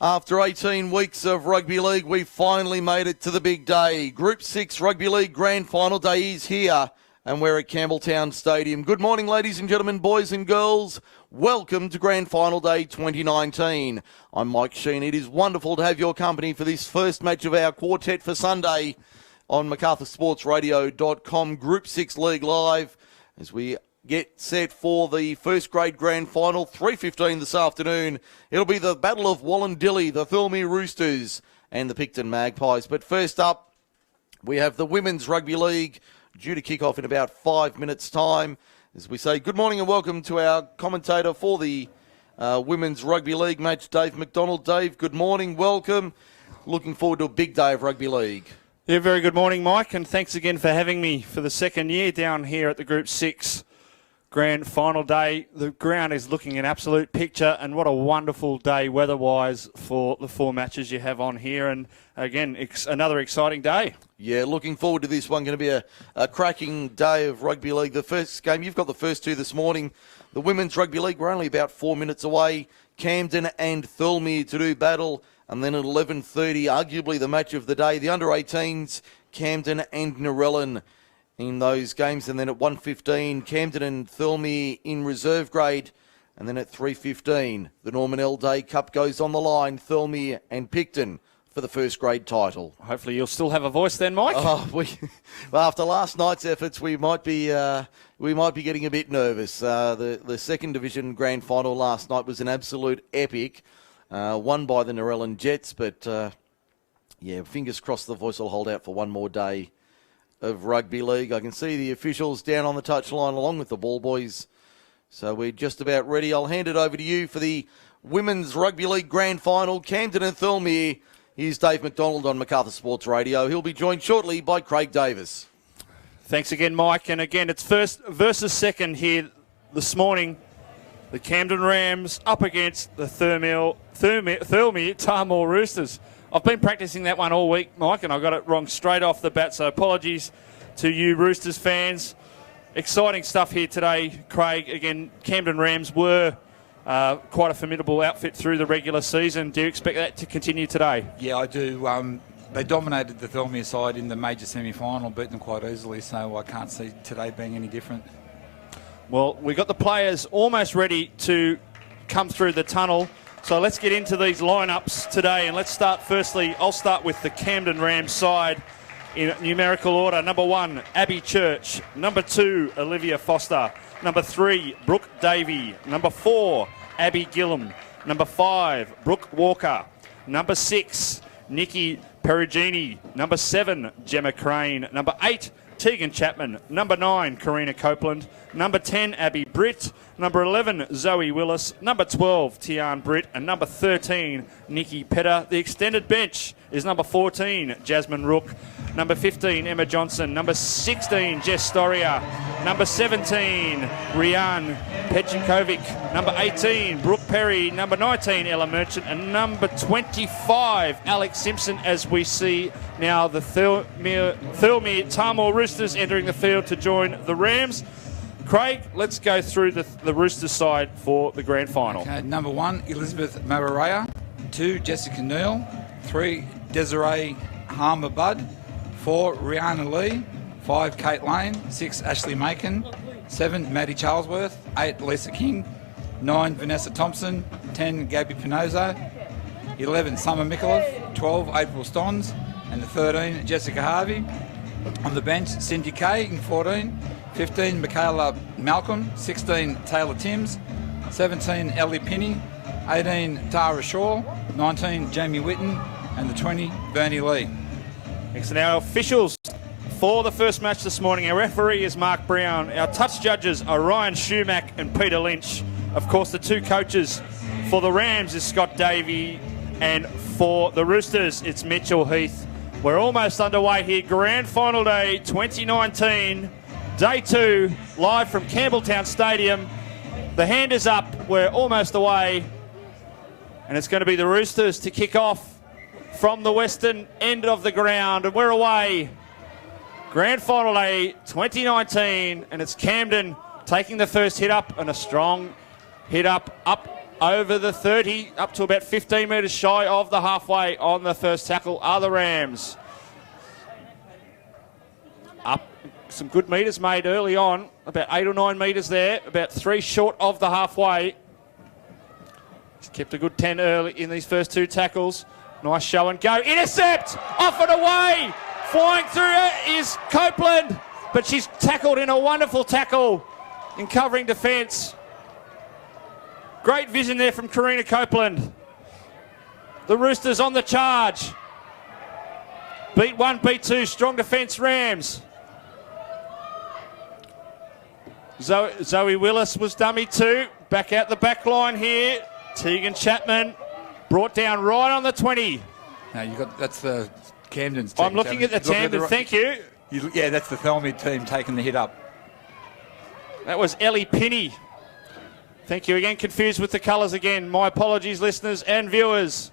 After 18 weeks of rugby league, we finally made it to the big day. Group 6 Rugby League Grand Final Day is here, and we're at Campbelltown Stadium. Good morning, ladies and gentlemen, boys and girls. Welcome to Grand Final Day 2019. I'm Mike Sheen. It is wonderful to have your company for this first match of our quartet for Sunday on MacArthurSportsRadio.com Group 6 League Live as we get set for the first grade grand final, 3:15 this afternoon. It'll be the Battle of Wallandilly, the Thirlmere Roosters and the Picton Magpies. But first up, we have the Women's Rugby League due to kick off in about 5 minutes' time. As we say, good morning and welcome to our commentator for the Women's Rugby League match, Dave McDonald. Dave, good morning, welcome. Looking forward to a big day of rugby league. Yeah, very good morning, Mike, and thanks again for having me for the second year down here at the Group 6 Grand Final Day. The ground is looking an absolute picture, and what a wonderful day weather-wise for the 4 matches you have on here. And again, another exciting day. Yeah, looking forward to this one. Going to be a cracking day of rugby league. The first game, you've got the first 2 this morning. The Women's Rugby League, we're only about 4 minutes away. Camden and Thirlmere to do battle. And then at 11:30, arguably the match of the day, the under-18s, Camden and Narellan in those games. And then at 1:15, Camden and Thirlmere in reserve grade. And then at 3:15, the Norman L. Day Cup goes on the line, Thirlmere and Picton for the first grade title. Hopefully you'll still have a voice then, Mike. Oh, well, after last night's efforts, we might be getting a bit nervous. The second division grand final last night was an absolute epic, won by the Narellan Jets. But yeah, fingers crossed the voice will hold out for one more day of rugby league. I can see the officials down on the touchline along with the ball boys. So we're just about ready. I'll hand it over to you for the Women's Rugby League Grand Final, Camden and Thirlmere. Here's Dave McDonald on MacArthur Sports Radio. He'll be joined shortly by Craig Davis. Thanks again, Mike. And again, it's first versus second here this morning. The Camden Rams up against the Thirlmere Tamor Roosters. I've been practicing that one all week, Mike, and I got it wrong straight off the bat, so apologies to you Roosters fans. Exciting stuff here today, Craig. Again, Camden Rams were quite a formidable outfit through the regular season. Do you expect that to continue today? Yeah, I do. They dominated the Thirlmere side in the major semi-final, beat them quite easily, so I can't see today being any different. Well, we got the players almost ready to come through the tunnel. So let's get into these lineups today, and let's start firstly. I'll start with the Camden Rams side in numerical order. Number 1, Abby Church. Number 2, Olivia Foster. Number 3, Brooke Davey. Number 4, Abby Gillum. Number 5, Brooke Walker. Number 6, Nikki Perugini. Number 7, Gemma Crane. Number 8, Tegan Chapman. Number 9, Karina Copeland. Number 10, Abby Britt. Number 11, Zoe Willis. Number 12, Tian Britt. And number 13, Nikki Petter. The extended bench is number 14, Jasmine Rook. Number 15, Emma Johnson. Number 16, Jess Storia. Number 17, Rianne Petrikovic. Number 18, Brooke Perry. Number 19, Ella Merchant. And number 25, Alex Simpson, as we see now the Thirlmere Tamor Roosters entering the field to join the Rams. Craig, let's go through the Roosters side for the grand final. Okay, number 1, Elizabeth Mabaraya. 2, Jessica Neal. 3, Desiree Harmer Budd. 4, Rihanna Lee. 5, Kate Lane. 6, Ashley Macon. 7, Maddie Charlesworth. 8, Lisa King. 9, Vanessa Thompson. 10, Gabby Pinoza. 11, Summer Mikuloff. 12, April Stons. And the 13, Jessica Harvey. On the bench, Cindy Kay in 14. 15, Michaela Malcolm. 16, Taylor Timms. 17, Ellie Pinney. 18, Tara Shaw. 19, Jamie Witten. And the 20, Bernie Lee. Next, our officials for the first match this morning. Our referee is Mark Brown. Our touch judges are Ryan Schumack and Peter Lynch. Of course, the 2 coaches for the Rams is Scott Davey, and for the Roosters, it's Mitchell Heath. We're almost underway here. Grand Final Day 2019. Day 2, live from Campbelltown Stadium. The hand is up. We're almost away. And it's going to be the Roosters to kick off from the western end of the ground. And we're away. Grand Final Day 2019. And it's Camden taking the first hit up, and a strong hit up over the 30, up to about 15 metres shy of the halfway on the first tackle are the Rams. Up, some good metres made early on, about 8 or 9 metres there, about 3 short of the halfway. He's kept a good 10 early in these first 2 tackles. Nice show and go. Intercept! Off and away! Flying through it is Copeland, but she's tackled in a wonderful tackle in covering defence. Great vision there from Karina Copeland. The Roosters on the charge. Beat 1, beat 2, strong defence Rams. Zoe Willis was dummy 2. Back out the back line here. Tegan Chapman brought down right on the 20. Now that's the Camden's team. I'm looking at the Camden, thank you. Yeah, that's the Thirlmere team taking the hit up. That was Ellie Pinney. Thank you again. Confused with the colours again. My apologies, listeners and viewers.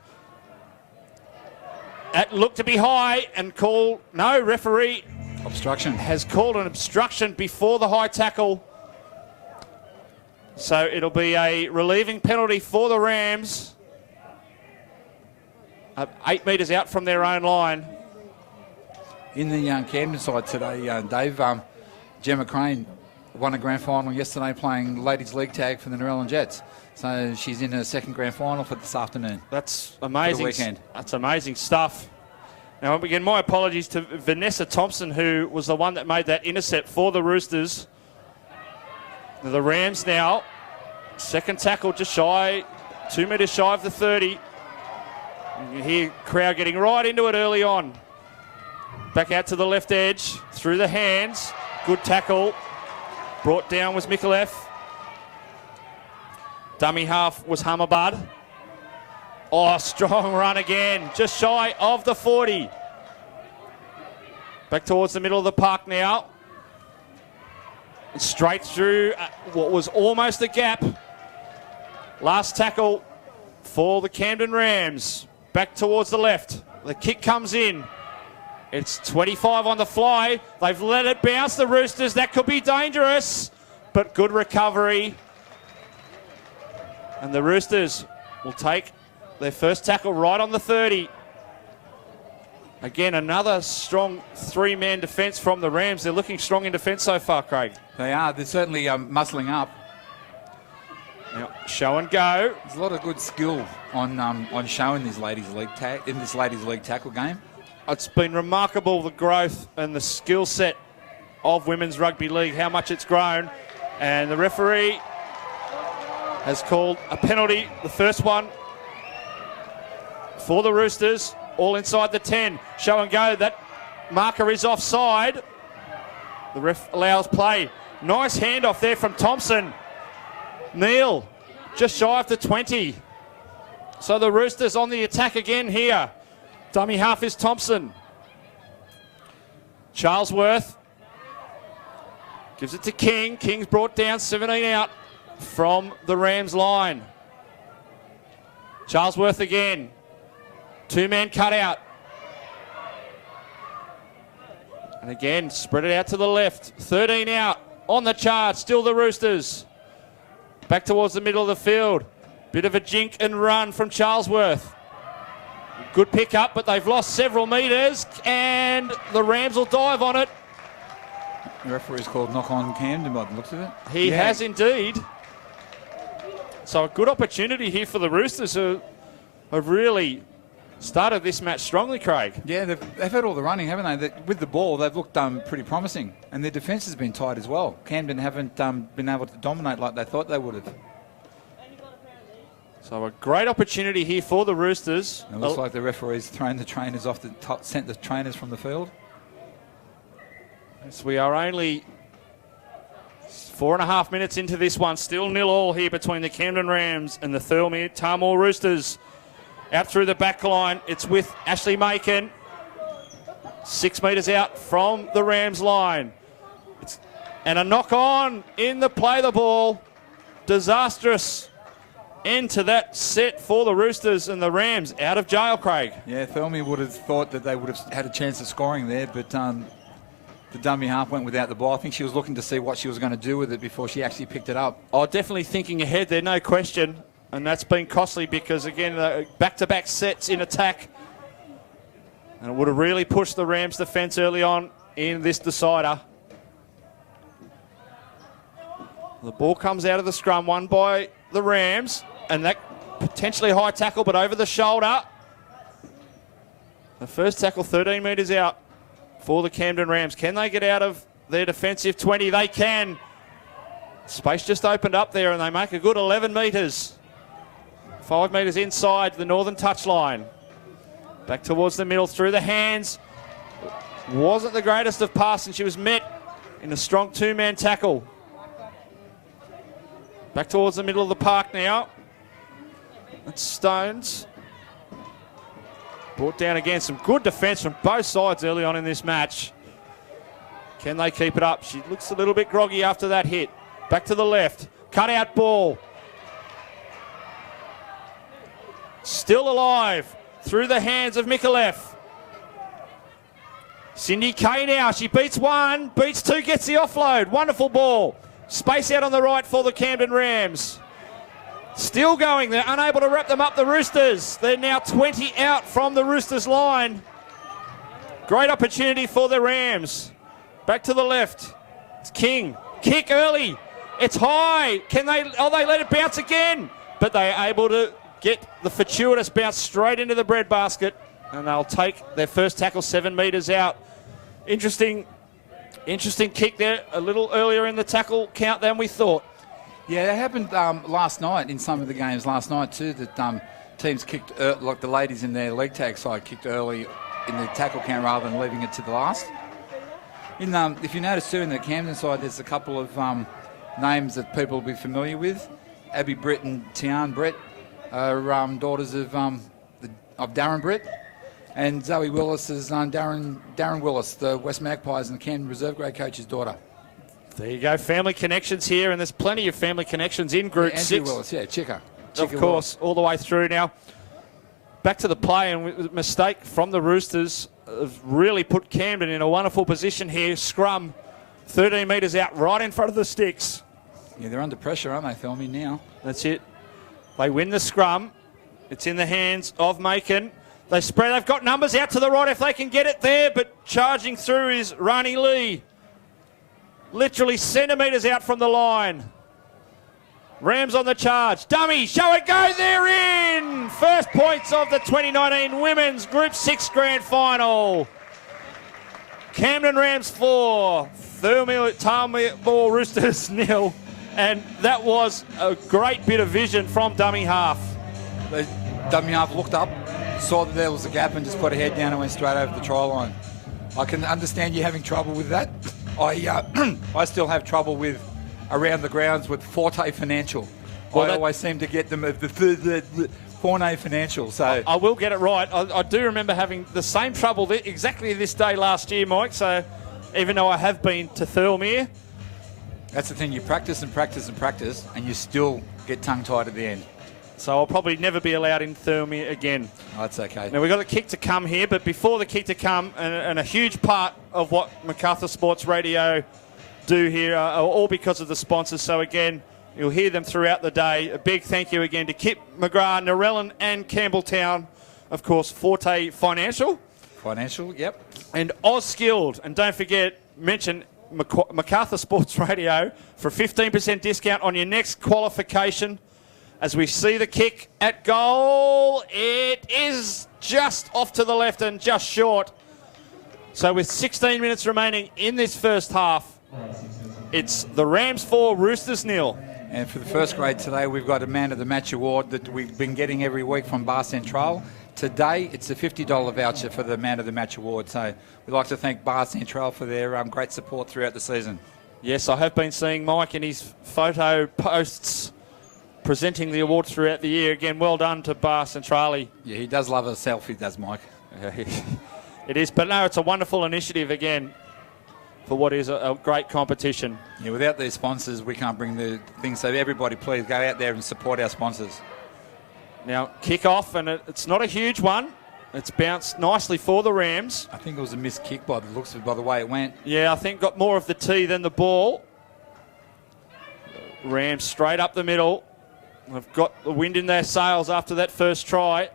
That looked to be high and called. No, referee Obstruction. has called an obstruction before the high tackle. So it'll be a relieving penalty for the Rams. 8 metres out from their own line. In the Camden side today, Dave, Gemma Crane won a grand final yesterday playing Ladies League Tag for the Narellan Jets. So she's in her second grand final for this afternoon. That's amazing. For the weekend. That's amazing stuff. Now, again, my apologies to Vanessa Thompson, who was the one that made that intercept for the Roosters. The Rams now, second tackle just shy, 2 metres shy of the 30. You hear crowd getting right into it early on. Back out to the left edge, through the hands. Good tackle. Brought down was Mikulev. Dummy half was Hamabad. Oh, strong run again. Just shy of the 40. Back towards the middle of the park now. Straight through what was almost a gap. Last tackle for the Camden Rams. Back towards the left. The kick comes in. It's 25 on the fly. They've let it bounce, the Roosters. That could be dangerous, but good recovery. And the Roosters will take their first tackle right on the 30. Again, another strong 3-man defence from the Rams. They're looking strong in defence so far, Craig. They are. They're certainly muscling up. Now, show and go. There's a lot of good skill on showing this ladies league tackle game. It's been remarkable, the growth and the skill set of women's rugby league, how much it's grown. And the referee has called a penalty, the first one for the Roosters, all inside the 10. Show and go, that marker is offside. The ref allows play. Nice handoff there from Thompson. Neil, just shy of the 20. So the Roosters on the attack again here. Dummy half is Thompson. Charlesworth gives it to King. King's brought down, 17 out from the Rams line. Charlesworth again. 2-man cutout. And again, spread it out to the left. 13 out on the charge. Still the Roosters. Back towards the middle of the field. Bit of a jink and run from Charlesworth. Good pick up, but they've lost several metres, and the Rams will dive on it. The referee's called knock on Camden by the looks of it. He has indeed. So a good opportunity here for the Roosters, who have really started this match strongly, Craig. Yeah, they've had all the running, haven't they? With the ball, they've looked pretty promising, and their defence has been tight as well. Camden haven't been able to dominate like they thought they would have. So a great opportunity here for the Roosters. It looks like the referee's thrown the trainers off sent the trainers from the field. Yes, we are only 4.5 minutes into this one. Still 0-0 here between the Camden Rams and the Thirlmere Tamor Roosters. Out through the back line, it's with Ashley Macon. 6 metres out from the Rams line. And a knock on in the play the ball. Disastrous end to that set for the Roosters, and the Rams out of jail, Craig. Yeah, Thirlmere would have thought that they would have had a chance of scoring there, but the dummy half went without the ball. I think she was looking to see what she was going to do with it before she actually picked it up. Oh, definitely thinking ahead there, no question. And that's been costly because, again, back-to-back sets in attack. And it would have really pushed the Rams' defence early on in this decider. The ball comes out of the scrum, won by the Rams. And that potentially high tackle, but over the shoulder. The first tackle 13 metres out for the Camden Rams. Can they get out of their defensive 20? They can. Space just opened up there and they make a good 11 metres. 5 metres inside the northern touchline. Back towards the middle, through the hands. Wasn't the greatest of passes, and she was met in a strong two-man tackle. Back towards the middle of the park now. That's Stones. Brought down again. Some good defence from both sides early on in this match. Can they keep it up? She looks a little bit groggy after that hit. Back to the left. Cut out ball. Still alive. Through the hands of Mikulev. Cindy Kay now. She beats one. Beats two. Gets the offload. Wonderful ball. Space out on the right for the Camden Rams. Still going. They're unable to wrap them up, the Roosters. They're now 20 out from the Roosters line. Great opportunity for the Rams. Back to the left. It's King. Kick early. It's high. Can they? Oh, they let it bounce again. But they are able to get the fortuitous bounce straight into the breadbasket. And they'll take their first tackle 7 metres out. Interesting kick there. A little earlier in the tackle count than we thought. Yeah, that happened last night in some of the games last night too, that teams kicked, like the ladies in their leg tag side, kicked early in the tackle count rather than leaving it to the last. If you notice too, in the Camden side, there's a couple of names that people will be familiar with. Abby Brett and Tian Brett are daughters of Darren Brett. And Zoe Willis is Darren Willis, the West Magpies and the Camden Reserve grade coach's daughter. There you go, family connections here, and there's plenty of family connections in Group 6. Willis, yeah, Chica of course, Willis. all the way through now. Back to the play, and mistake from the Roosters have really put Camden in a wonderful position here. Scrum, 13 metres out, right in front of the sticks. Yeah, they're under pressure, aren't they, Thirlmere, now? That's it. They win the scrum. It's in the hands of Macon. They spread. They've got numbers out to the right if they can get it there, but charging through is Rani Lee. Literally centimetres out from the line. Rams on the charge. Dummy, show it go, they're in! First points of the 2019 Women's Group 6 Grand Final. Camden Rams 4, Thirlmere Roosters 0. And that was a great bit of vision from dummy half. The dummy half looked up, saw that there was a gap and just put her head down and went straight over the try line. I can understand you having trouble with that. I still have trouble with around the grounds with Forte Financial. Well, I always seem to get them at the Forte Financial. So I will get it right. I do remember having the same trouble exactly this day last year, Mike. So even though I have been to Thirlmere. That's the thing. You practice and practice and practice, and you still get tongue-tied at the end. So I'll probably never be allowed in Thirlmere again. Oh, that's okay. Now, we've got a kick to come here, but before the kick to come, and a huge part of what MacArthur Sports Radio do here are all because of the sponsors. So, again, you'll hear them throughout the day. A big thank you again to Kip McGrath, Narellan and Campbelltown. Of course, Forte Financial. Financial, yep. And Auskilled. And don't forget, mention MacArthur Sports Radio for a 15% discount on your next qualification. As we see the kick at goal, it is just off to the left and just short. So with 16 minutes remaining in this first half, it's the Rams 4, Roosters 0. And for the first grade today, we've got a Man of the Match award that we've been getting every week from Bar Central. Today, it's a $50 voucher for the Man of the Match award. So we'd like to thank Bar Central for their great support throughout the season. Yes, I have been seeing Mike in his photo posts presenting the award throughout the year. Again, well done to Bar Centrale. Yeah, he does love a selfie, does Mike. It is, but no, it's a wonderful initiative again for what is a great competition. Yeah, without these sponsors, we can't bring the things. So everybody, please go out there and support our sponsors. Now, kick off, and it's not a huge one. It's bounced nicely for the Rams. I think it was a missed kick by the looks of it, by the way it went. Yeah, I think got more of the tee than the ball. Rams straight up the middle. They've got the wind in their sails after that first try.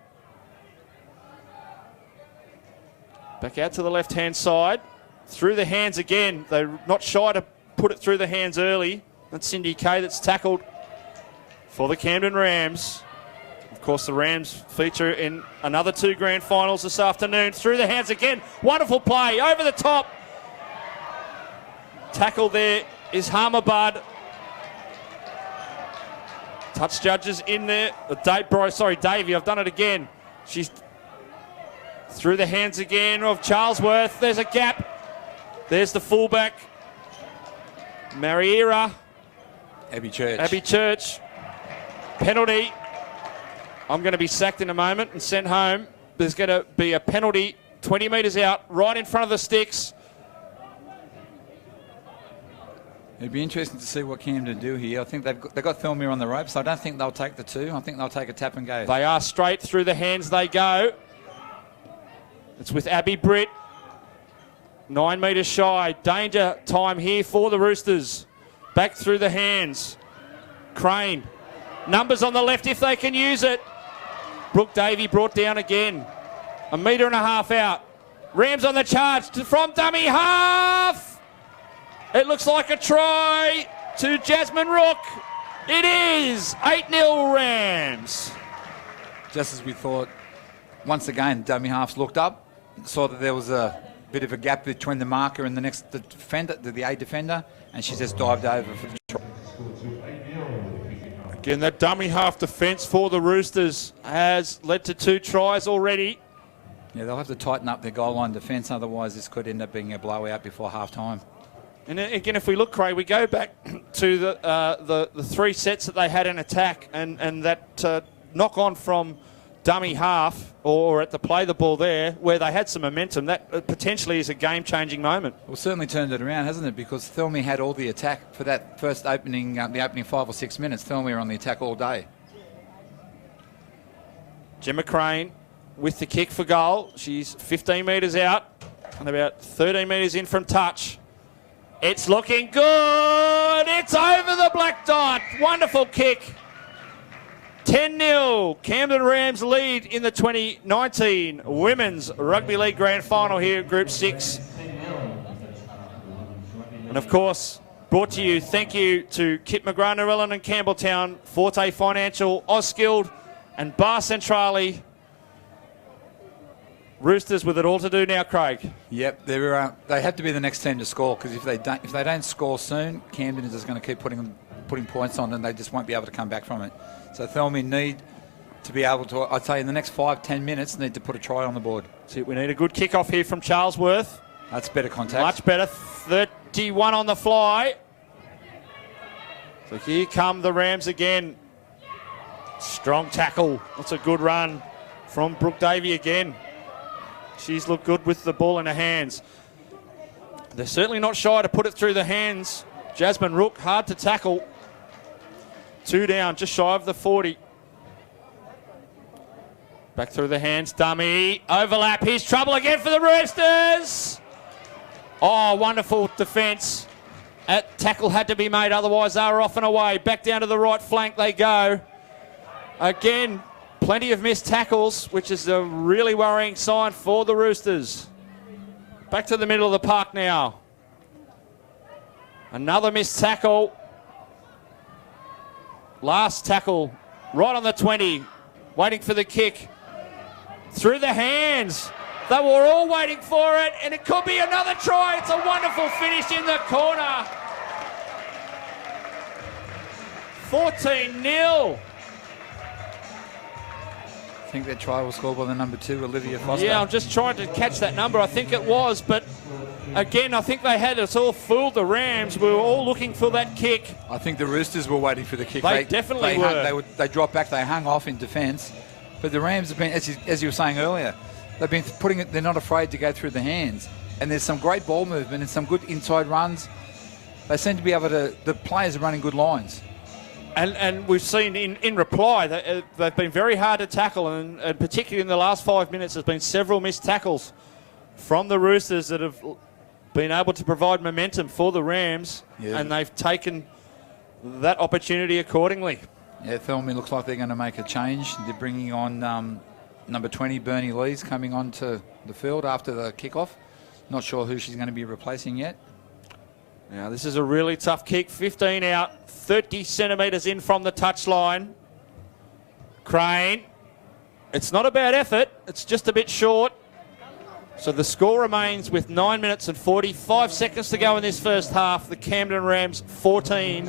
Back out to the left-hand side. Through the hands again. They're not shy to put it through the hands early. That's Cindy Kay that's tackled for the Camden Rams. Of course, the Rams feature in another 2 grand finals this afternoon. Through the hands again. Wonderful play. Over the top. Tackle there is Harmabud. Touch judges in there. Davey, I've done it again. She's through the hands again of Charlesworth. There's a gap. There's the fullback. Mariera. Abby Church. Abby Church. Penalty. I'm going to be sacked in a moment and sent home. There's going to be a penalty 20 metres out, right in front of the sticks. It'd be interesting to see what Camden do here. I think they've got Thirlmere on the ropes. I don't think they'll take the 2. I think they'll take a tap and go. They are straight through the hands they go. It's with Abby Britt. 9 metres shy. Danger time here for the Roosters. Back through the hands. Crane. Numbers on the left if they can use it. Brooke Davey brought down again. 1.5 metres out. Rams on the charge from dummy half. It looks like a try to Jasmine Rook. It is 8-0 Rams. Just as we thought. Once again, dummy halves looked up, saw that there was a bit of a gap between the marker and the next defender, the A defender, and she just dived over for the try. Again, that dummy half defence for the Roosters has led to 2 tries already. Yeah, they'll have to tighten up their goal line defence, otherwise this could end up being a blowout before half-time. And again, if we look, Craig, we go back to the 3 sets that they had in attack, and that knock-on from dummy half, or at the play the ball there, where they had some momentum, that potentially is a game-changing moment. Well, certainly turned it around, hasn't it? Because Thirlmere had all the attack for that first opening, the opening 5 or 6 minutes. Thirlmere on the attack all day. Gemma Crane with the kick for goal. She's 15 metres out and about 13 metres in from touch. It's looking good. It's over the black dot. Wonderful kick. 10-0. Camden Rams lead in the 2019 Women's Rugby League Grand Final here at Group 6. And of course, brought to you, thank you to Kit McGrath, Narellan and Campbelltown, Forte Financial, Auskilled and Bar Centrale. Roosters with it all to do now, Craig. Yep, they have to be the next team to score, because if they don't score soon, Camden is just going to keep putting points on, and they just won't be able to come back from it. So Thirlmere need to be able to, I'd say in the next 5-10 minutes, need to put a try on the board. See, we need a good kick-off here from Charlesworth. That's better contact. Much better. 31 on the fly. So here come the Rams again. Strong tackle. That's a good run from Brooke Davey again. She's looked good with the ball in her hands. They're certainly not shy to put it through the hands. Jasmine Rook, hard to tackle. 2 down, just shy of the 40. Back through the hands, dummy. Overlap, here's trouble again for the Roosters. Oh, wonderful defence. That tackle had to be made, otherwise they were off and away. Back down to the right flank they go. Again, plenty of missed tackles, which is a really worrying sign for the Roosters. Back to the middle of the park now. Another missed tackle. Last tackle, right on the 20. Waiting for the kick. Through the hands. They were all waiting for it, and it could be another try. It's a wonderful finish in the corner. 14-0. I think that try was scored by the number 2, Olivia Foster. Yeah, I'm just trying to catch that number. I think it was, but again, I think they had us all fooled, the Rams. We were all looking for that kick. I think the Roosters were waiting for the kick. They definitely were. They dropped back, they hung off in defence. But the Rams have been, as you were saying earlier, they've been putting it, they're not afraid to go through the hands. And there's some great ball movement and some good inside runs. They seem to be able to, the players are running good lines. And we've seen in reply that they've been very hard to tackle, and particularly in the last 5 minutes, there's been several missed tackles from the Roosters that have been able to provide momentum for the Rams, and they've taken that opportunity accordingly. Yeah, Thirlmere looks like they're going to make a change. They're bringing on number 20, Bernie Lee's coming onto the field after the kickoff. Not sure who she's going to be replacing yet. Now, this is a really tough kick. 15 out, 30 centimetres in from the touchline. Crane. It's not a bad effort. It's just a bit short. So the score remains with 9 minutes and 45 seconds to go in this first half. The Camden Rams 14.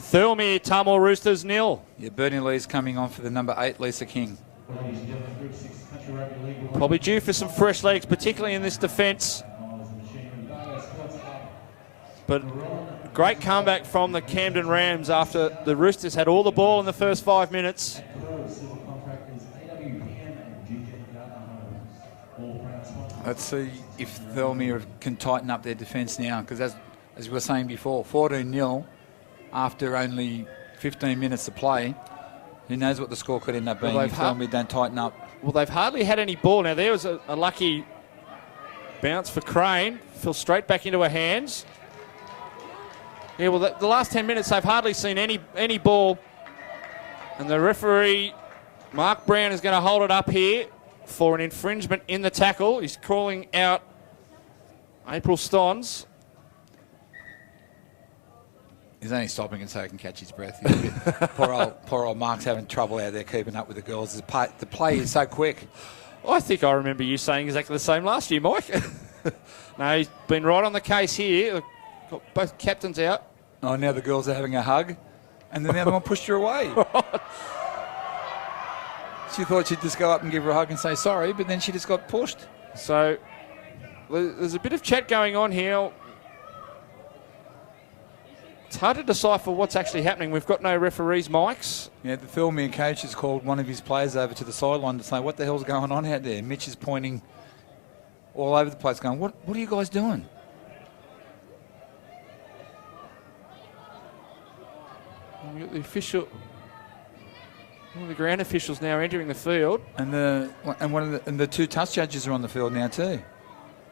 Thirlmere Tamil Roosters 0. Yeah, Bernie Lee's coming on for the number 8, Lisa King. Probably due for some fresh legs, particularly in this defence. But great comeback from the Camden Rams after the Roosters had all the ball in the first 5 minutes. Let's see if Thirlmere can tighten up their defence now, because as we were saying before, 14-0 after only 15 minutes to play. Who knows what the score could end up being if Thirlmere don't tighten up. Well, they've hardly had any ball. Now, there was a lucky bounce for Crane. Fell straight back into her hands. Yeah, well, the last 10 minutes, they've hardly seen any ball. And the referee, Mark Brown, is going to hold it up here for an infringement in the tackle. He's calling out April Stons. He's only stopping so he can catch his breath. Poor old Mark's having trouble out there keeping up with the girls. The play is so quick. I think I remember you saying exactly the same last year, Mike. No, he's been right on the case here. Got both captains out. Oh, now the girls are having a hug, and then the other one pushed her away. She thought she'd just go up and give her a hug and say sorry, but then she just got pushed. So there's a bit of chat going on here. It's hard to decipher what's actually happening. We've got no referees' mics. Yeah, the Thirlmere coach has called one of his players over to the sideline to say, what the hell's going on out there? Mitch is pointing all over the place going, what are you guys doing? We've got the official, one of the ground officials now entering the field. And the two touch judges are on the field now too.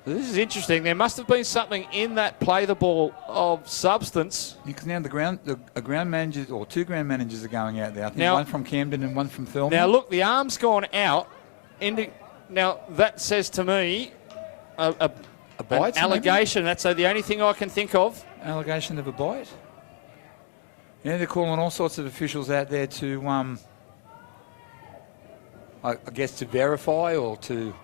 This is interesting. There must have been something in that play the ball of substance. Because now the ground managers, or two ground managers, are going out there. I think now, one from Camden and one from Thirlmere. Now look, the arm's gone out. Now that says to me a bite, an allegation. Maybe? That's the only thing I can think of. Allegation of a bite. Yeah, they're calling all sorts of officials out there to, I guess, to verify or to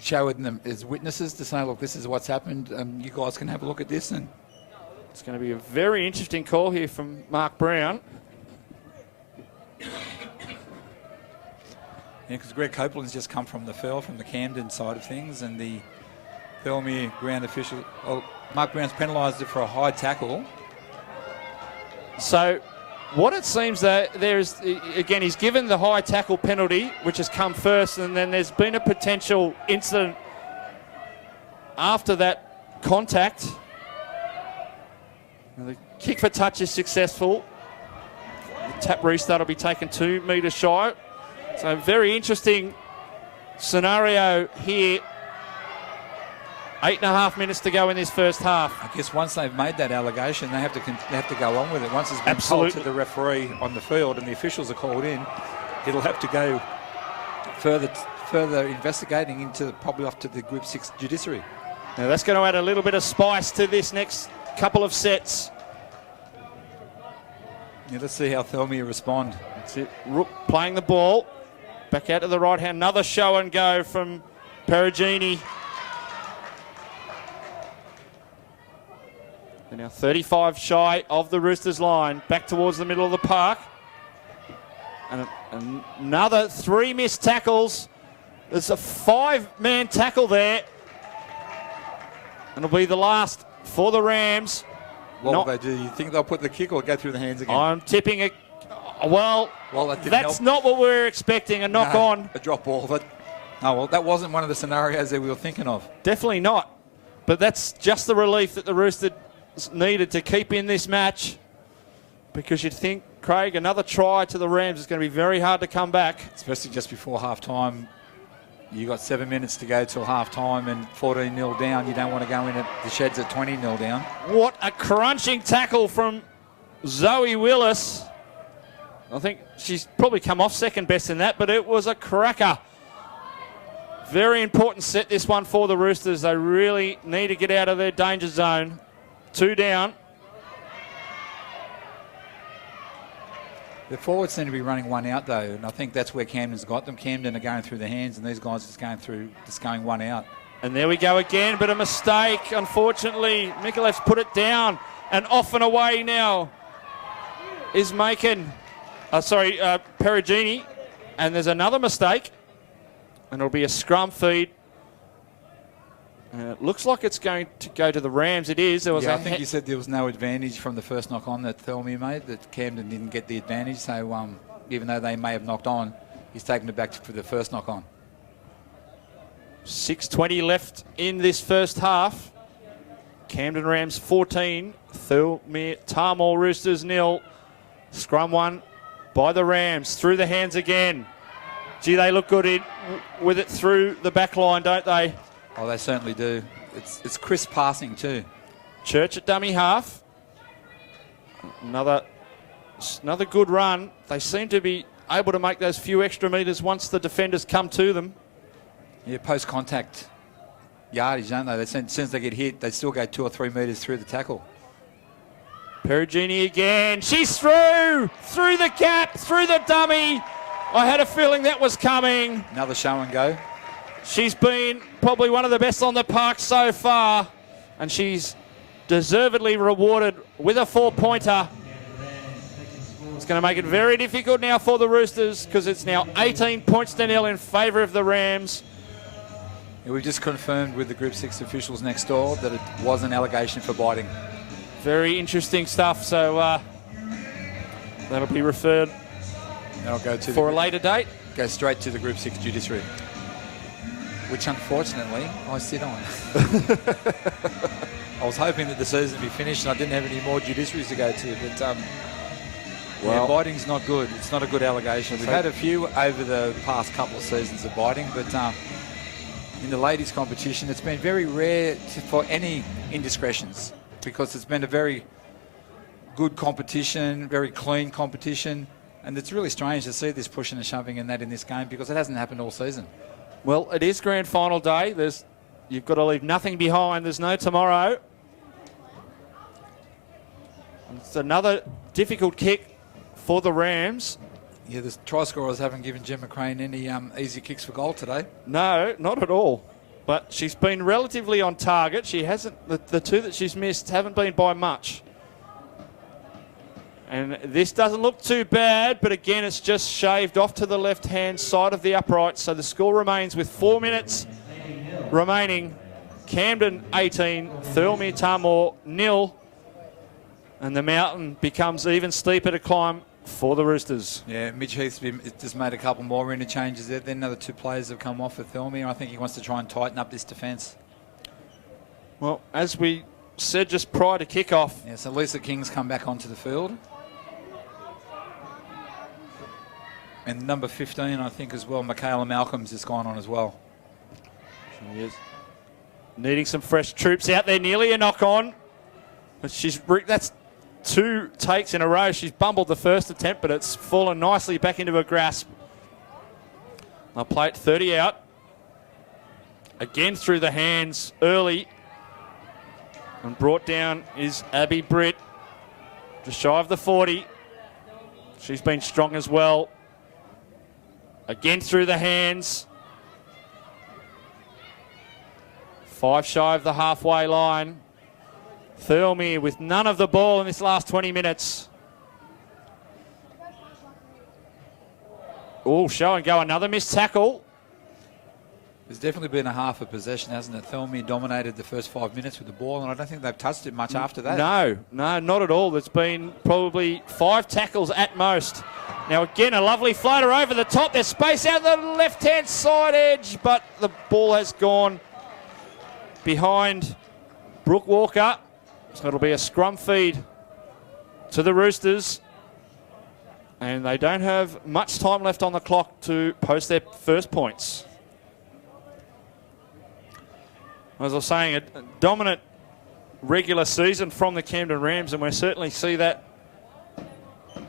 show them as witnesses to say, look, this is what's happened. You guys can have a look at this. And it's going to be a very interesting call here from Mark Brown. Yeah, because Greg Copeland's just come from the field, from the Camden side of things, and the Thirlmere ground official, Mark Brown's penalised it for a high tackle. So what it seems that there is, again, he's given the high tackle penalty, which has come first, and then there's been a potential incident after that contact. And the kick for touch is successful. The tap restart will be taken 2 metres shy. So very interesting scenario here. 8.5 minutes to go in this first half. I guess once they've made that allegation, they have to go on with it. Once it's been told to the referee on the field and the officials are called in, it'll have to go further investigating into probably off to the Group 6 judiciary. Now that's going to add a little bit of spice to this next couple of sets. Yeah, let's see how Thirlmere respond. That's it. Rook playing the ball. Back out to the right hand. Another show and go from Perugini. They're now 35 shy of the Roosters line. Back towards the middle of the park. And another 3 missed tackles. There's a 5-man tackle there. And it'll be the last for the Rams. What will they do? You think they'll put the kick or go through the hands again? I'm tipping it. Well, that's not what we're expecting. A knock on. A drop ball. That wasn't one of the scenarios that we were thinking of. Definitely not. But that's just the relief that the Roosters needed to keep in this match, because you'd think, Craig, another try to the Rams is going to be very hard to come back. Especially just before half-time. You got 7 minutes to go till half-time and 14-0 down. You don't want to go in at the sheds at 20-0 down. What a crunching tackle from Zoe Willis. I think she's probably come off second best in that, but it was a cracker. Very important set, this one, for the Roosters. They really need to get out of their danger zone. 2 down. The forwards seem to be running 1 out, though, and I think that's where Camden's got them. Camden are going through the hands, and these guys are just going 1 out. And there we go again, but a mistake. Unfortunately, Mikolev's put it down, and off and away now is Perugini. And there's another mistake, and it'll be a scrum feed. It looks like it's going to go to the Rams. It is. There was I think you said there was no advantage from the first knock on that Thirlmere made, that Camden didn't get the advantage. So even though they may have knocked on, he's taken it back for the first knock on. 6:20 left in this first half. Camden Rams 14, Thirlmere Roosters 0. Scrum won by the Rams. Through the hands again. Gee, they look good with it through the back line, don't they? Oh, they certainly do. It's crisp passing too. Church at dummy half. Another good run. They seem to be able to make those few extra metres once the defenders come to them. Yeah, post-contact yardage, don't they? As soon as they get hit, they still go 2 or 3 metres through the tackle. Perugini again. She's through the gap, through the dummy. I had a feeling that was coming. Another show and go. She's been probably one of the best on the park so far, and she's deservedly rewarded with a 4-pointer. It's going to make it very difficult now for the Roosters, because it's now 18 points to 0 in favour of the Rams. Yeah, we've just confirmed with the Group 6 officials next door that it was an allegation for biting. Very interesting stuff, so that'll be referred That'll go to for a later date. Go straight to the Group 6 judiciary, which unfortunately I sit on. I was hoping that the season would be finished and I didn't have any more judiciaries to go to, but yeah, biting's not good. It's not a good allegation. We've had a few over the past couple of seasons of biting, but in the ladies' competition, it's been very rare for any indiscretions, because it's been a very good competition, very clean competition, and it's really strange to see this pushing and shoving and that in this game, because it hasn't happened all season. Well, it is grand final day. You've got to leave nothing behind. There's no tomorrow. It's another difficult kick for the Rams. Yeah, the try scorers haven't given Jem McCrane any easy kicks for goal today. No, not at all. But she's been relatively on target. She hasn't. The 2 that she's missed haven't been by much. And this doesn't look too bad, but again, it's just shaved off to the left-hand side of the upright. So the score remains with 4 minutes remaining. Camden 18, Thirlmere 0. And the mountain becomes even steeper to climb for the Roosters. Yeah, Mitch Heath's just made a couple more interchanges there. Then another 2 players have come off for Thirlmere. I think he wants to try and tighten up this defence. Well, as we said just prior to kick-off. Yeah, so Lisa King's come back onto the field. And number 15, I think, as well, Michaela Malcolm's just gone on as well. She is needing some fresh troops out there. Nearly a knock-on. But that's 2 takes in a row. She's bumbled the first attempt, but it's fallen nicely back into her grasp. They'll play it 30 out. Again through the hands early. And brought down is Abby Britt. Just shy of the 40. She's been strong as well. Again through the hands. 5 shy of the halfway line. Thirlmere with none of the ball in this last 20 minutes. Oh, show and go. Another missed tackle. There's definitely been a half a possession, hasn't it? Thirlmere dominated the first 5 minutes with the ball, and I don't think they've touched it much after that. No, not at all. There's been probably 5 tackles at most. Now, again, a lovely floater over the top. There's space out the left-hand side edge, but the ball has gone behind Brooke Walker. So it'll be a scrum feed to the Roosters. And they don't have much time left on the clock to post their first points. As I was saying, a dominant regular season from the Camden Rams, and we certainly see that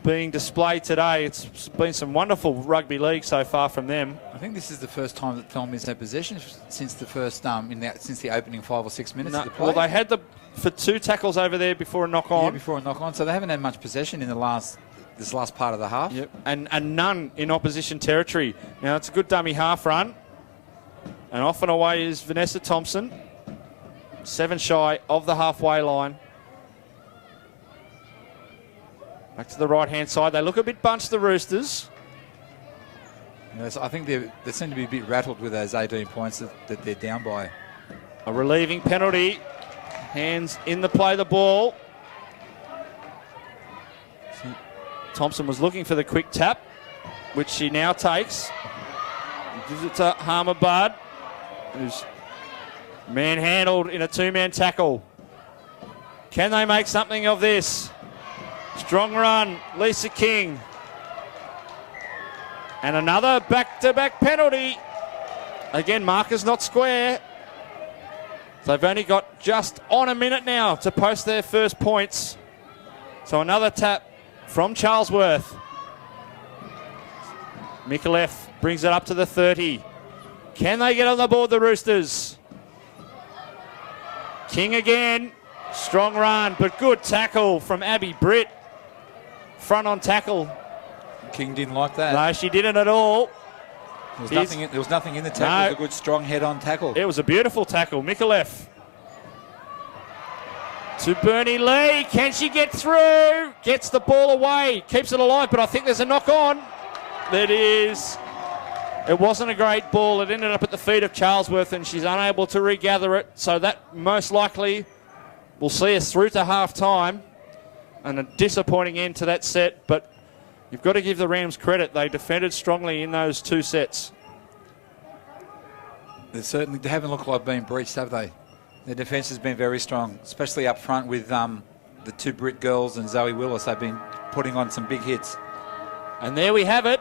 being displayed today. It's been some wonderful rugby league so far from them. I think this is the first time that Thirlmere's had possession since the first since the opening 5 or 6 minutes of the play. Well, they had for 2 tackles over there before a knock on. Yeah, before a knock on. So they haven't had much possession in this last part of the half. Yep. And none in opposition territory. Now it's a good dummy half run. And off and away is Vanessa Thompson. 7 shy of the halfway line. Back to the right-hand side. They look a bit bunched, the Roosters. Yes, I think they seem to be a bit rattled with those 18 points that they're down by. A relieving penalty. Hands in the play, the ball. Thompson was looking for the quick tap, which she now takes. Gives it to Harmer Budd, who's manhandled in a 2-man tackle. Can they make something of this? Strong run, Lisa King. And another back-to-back penalty. Again, markers not square. They've only got just on a minute now to post their first points. So another tap from Charlesworth. Mikulev brings it up to the 30. Can they get on the board, the Roosters? King again. Strong run, but good tackle from Abby Britt. Front on tackle. King didn't like that. No, she didn't at all. There was nothing in the tackle. No. It was a good, strong head-on tackle. It was a beautiful tackle. Mikulev to Bernie Lee. Can she get through? Gets the ball away. Keeps it alive, but I think there's a knock on. That is. It wasn't a great ball. It ended up at the feet of Charlesworth, and she's unable to regather it. So that most likely will see us through to half-time. And a disappointing end to that set, but you've got to give the Rams credit. They defended strongly in those 2 sets. They haven't looked like being breached, have they? Their defence has been very strong, especially up front with the 2 Brit girls and Zoe Willis. They've been putting on some big hits. And there we have it.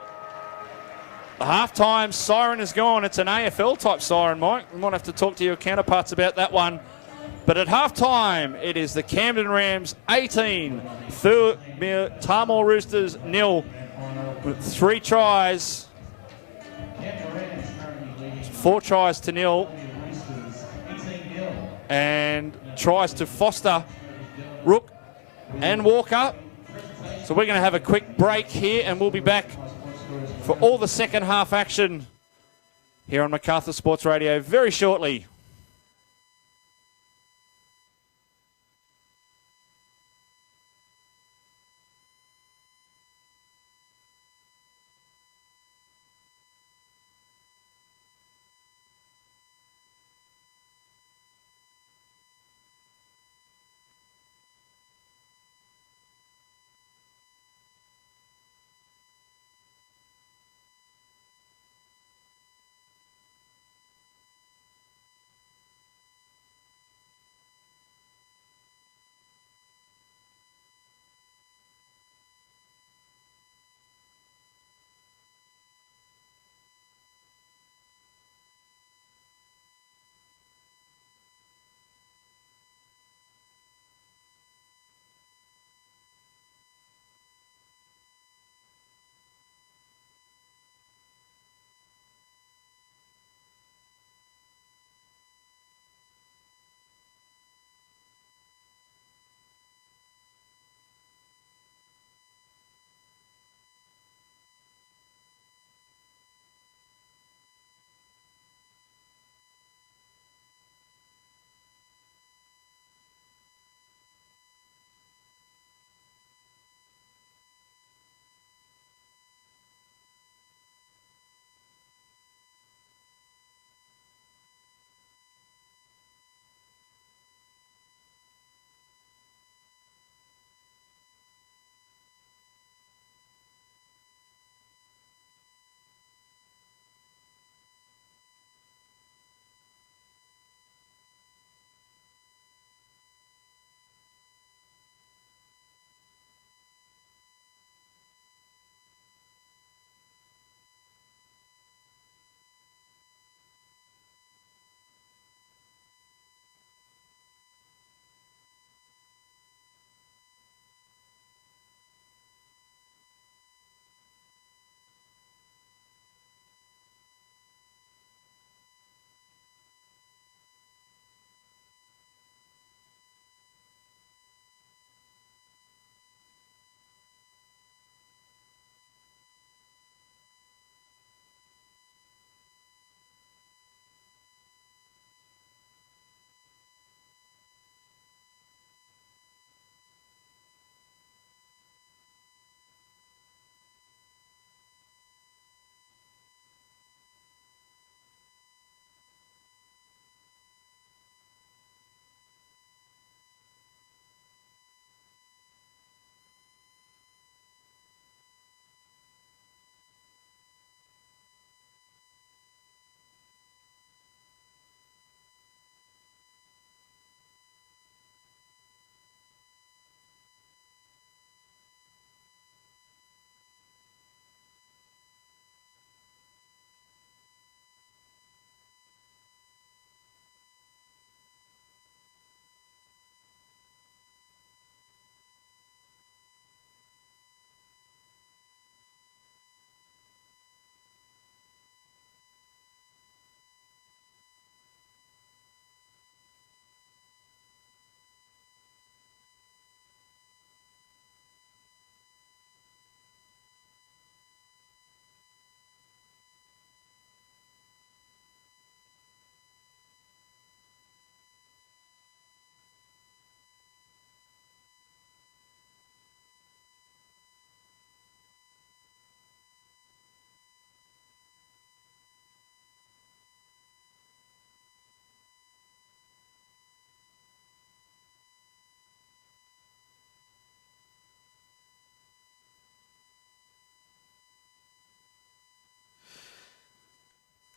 The half-time siren is gone. It's an AFL-type siren, Mike. We might have to talk to your counterparts about that one. But at half-time, it is the Camden Rams 18, Thirlmere Roosters 0, with 3 tries. 4 tries to 0. And tries to Foster, Rook and Walker. So we're going to have a quick break here, and we'll be back for all the second half action here on MacArthur Sports Radio very shortly.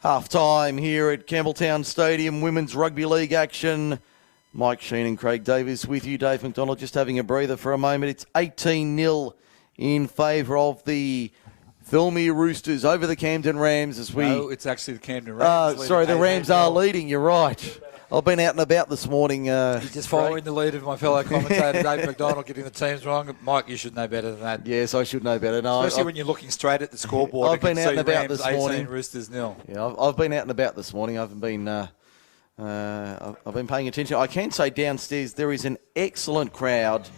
Half time here at Campbelltown Stadium, Women's Rugby League action. Mike Sheen and Craig Davis with you. Dave McDonald just having a breather for a moment. It's 18-0 in favour of the Thirlmere Roosters over the Camden Rams as we... No, it's actually the Camden Rams. Sorry, the Rams are leading. You're right. I've been out and about this morning. He's just following the lead of my fellow commentator, Dave McDonald, getting the teams wrong. Mike, you should know better than that. Yes, I should know better. No, especially when you're looking straight at the scoreboard. I've been out and about Rams this morning. 18, Roosters 0. Yeah, I've been out and about this morning. I haven't been... I've been paying attention. I can say downstairs there is an excellent crowd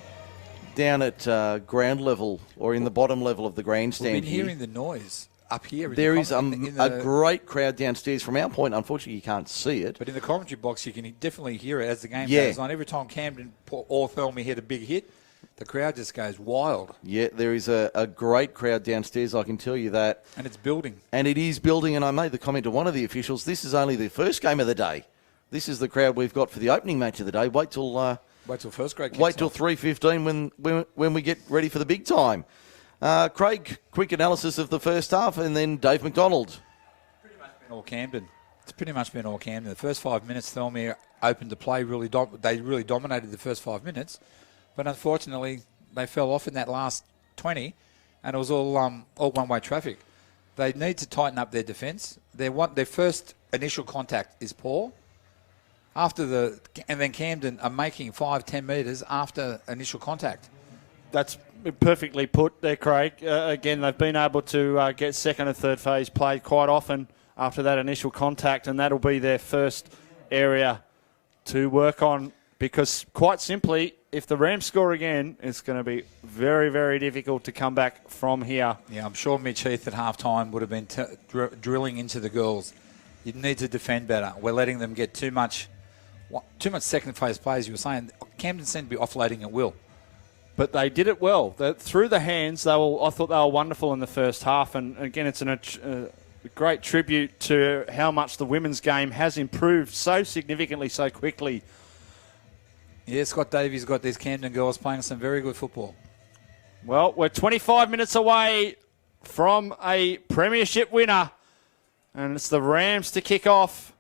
down at ground level or in the bottom level of the grandstand. We've been hearing the noise up here. There is a great crowd downstairs. From our point, unfortunately, you can't see it. But in the commentary box, you can definitely hear it as the game goes on. Every time Camden or Thirlmere hit a big hit, the crowd just goes wild. Yeah, there is a great crowd downstairs, I can tell you that. And it's building. And it is building, and I made the comment to one of the officials, this is only the first game of the day. This is the crowd we've got for the opening match of the day. Wait till first grade kicks wait till off. 3:15 when we get ready for the big time. Craig, quick analysis of the first half, and then Dave McDonald. Pretty much been all Camden. It's pretty much been all Camden. The first 5 minutes, Thirlmere opened the play. They really dominated the first 5 minutes, but unfortunately, they fell off in that last 20, and it was all one-way traffic. They need to tighten up their defence. Their first initial contact is poor. And then Camden are making 5-10 metres after initial contact. That's perfectly put there, Craig. Again, they've been able to get second and third phase played quite often after that initial contact, and that'll be their first area to work on because, quite simply, if the Rams score again, it's going to be very, very difficult to come back from here. Yeah, I'm sure Mitch Heath at halftime would have been drilling into the girls. You need to defend better. We're letting them get too much second phase play, as you were saying. Camden seemed to be offloading at will. But they did it well. Through the hands, I thought they were wonderful in the first half. And again, it's a great tribute to how much the women's game has improved so significantly, so quickly. Yeah, Scott Davies got these Camden girls playing some very good football. Well, we're 25 minutes away from a premiership winner. And it's the Rams to kick off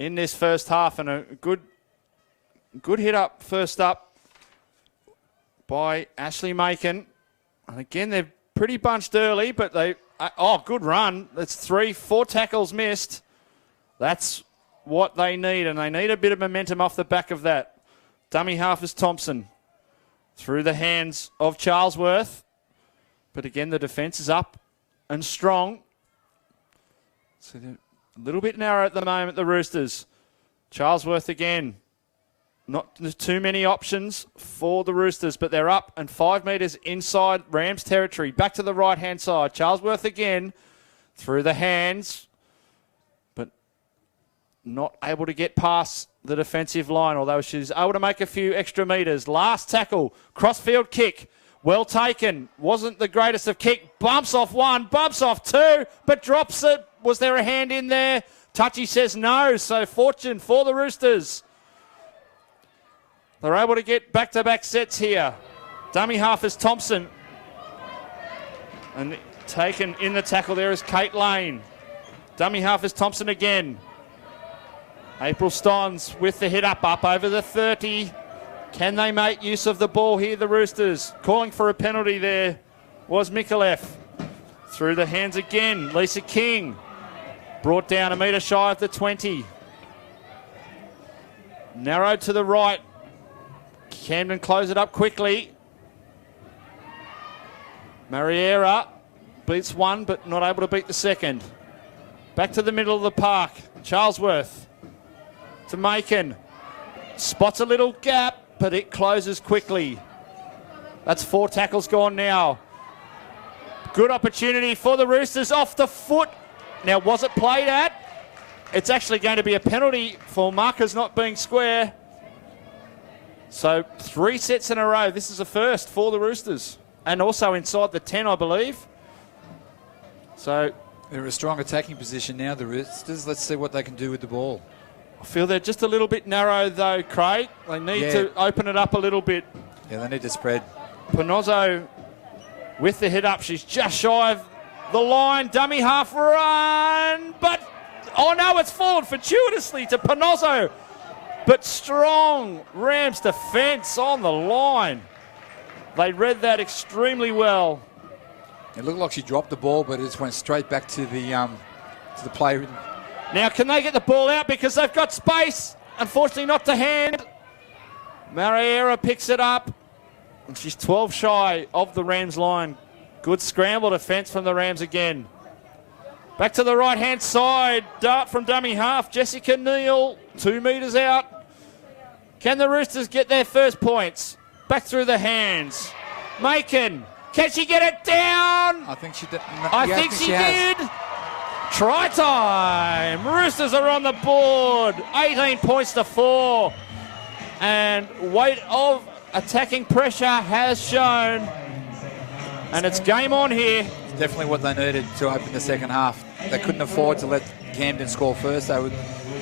in this first half. And a good hit up first up by Ashley Macon. And again, they're pretty bunched early, but good run. That's 4 tackles missed. That's what they need, and they need a bit of momentum off the back of that. Dummy half is Thompson through the hands of Charlesworth. But again, the defence is up and strong. So they're a little bit narrow at the moment, the Roosters. Charlesworth again. Not too many options for the Roosters, but they're up and 5 metres inside Rams territory. Back to the right-hand side. Charlesworth again through the hands, but not able to get past the defensive line, although she's able to make a few extra metres. Last tackle, crossfield kick. Well taken. Wasn't the greatest of kick. Bumps off 1, bumps off 2, but drops it. Was there a hand in there? Touchy says no, so fortune for the Roosters. They're able to get back-to-back sets here. Dummy half is Thompson. And taken in the tackle there is Kate Lane. Dummy half is Thompson again. April Stons with the hit up over the 30. Can they make use of the ball here, the Roosters? Calling for a penalty there was Mikulev. Through the hands again, Lisa King. Brought down a metre shy of the 20. Narrowed to the right. Camden close it up quickly. Mariera beats 1, but not able to beat the second. Back to the middle of the park. Charlesworth to Macon. Spots a little gap, but it closes quickly. That's 4 tackles gone now. Good opportunity for the Roosters off the foot. Now, was it played at? It's actually going to be a penalty for markers not being square. So 3 sets in a row. This is a first for the Roosters. And also inside the 10, I believe. So they're in a strong attacking position now, the Roosters. Let's see what they can do with the ball. I feel they're just a little bit narrow, though, Craig. They need to open it up a little bit. Yeah, they need to spread. Panozzo with the hit up. She's just shy of the line. Dummy half run, but Oh no, it's fallen fortuitously to Panozzo. But strong Rams defence on the line. They read that extremely well. It looked like she dropped the ball, but it just went straight back to the play. Now, can they get the ball out because they've got space? Unfortunately, not to hand. Mariera picks it up, and she's 12 shy of the Rams line. Good scramble defence from the Rams again. Back to the right-hand side. Dart from dummy half. Jessica Neal, 2 metres out. Can the Roosters get their first points? Back through the hands. Macon. Can she get it down? I think she did. I think she did. Try time. Roosters are on the board. 18 points to 4. And weight of attacking pressure has shown. And it's game on here. It's definitely what they needed to open the second half. They couldn't afford to let Camden score first. They were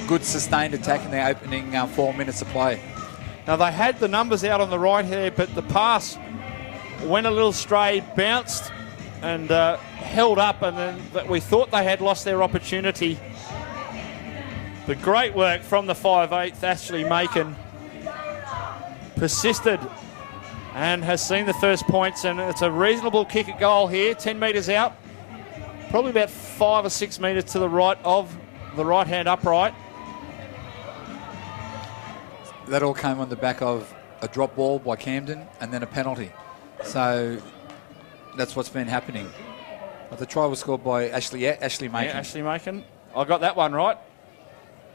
good sustained attack in the opening 4 minutes of play. Now they had the numbers out on the right here, but the pass went a little stray, bounced and held up, and then we thought they had lost their opportunity. But great work from the 5'8", Ashley Macon. Persisted and has seen the first points, and it's a reasonable kick at goal here, 10 metres out. Probably about 5 or 6 metres to the right of the right-hand upright. That all came on the back of a drop ball by Camden and then a penalty. So that's what's been happening. But the try was scored by Ashley Macon. Yeah, Ashley Macon. I got that one right.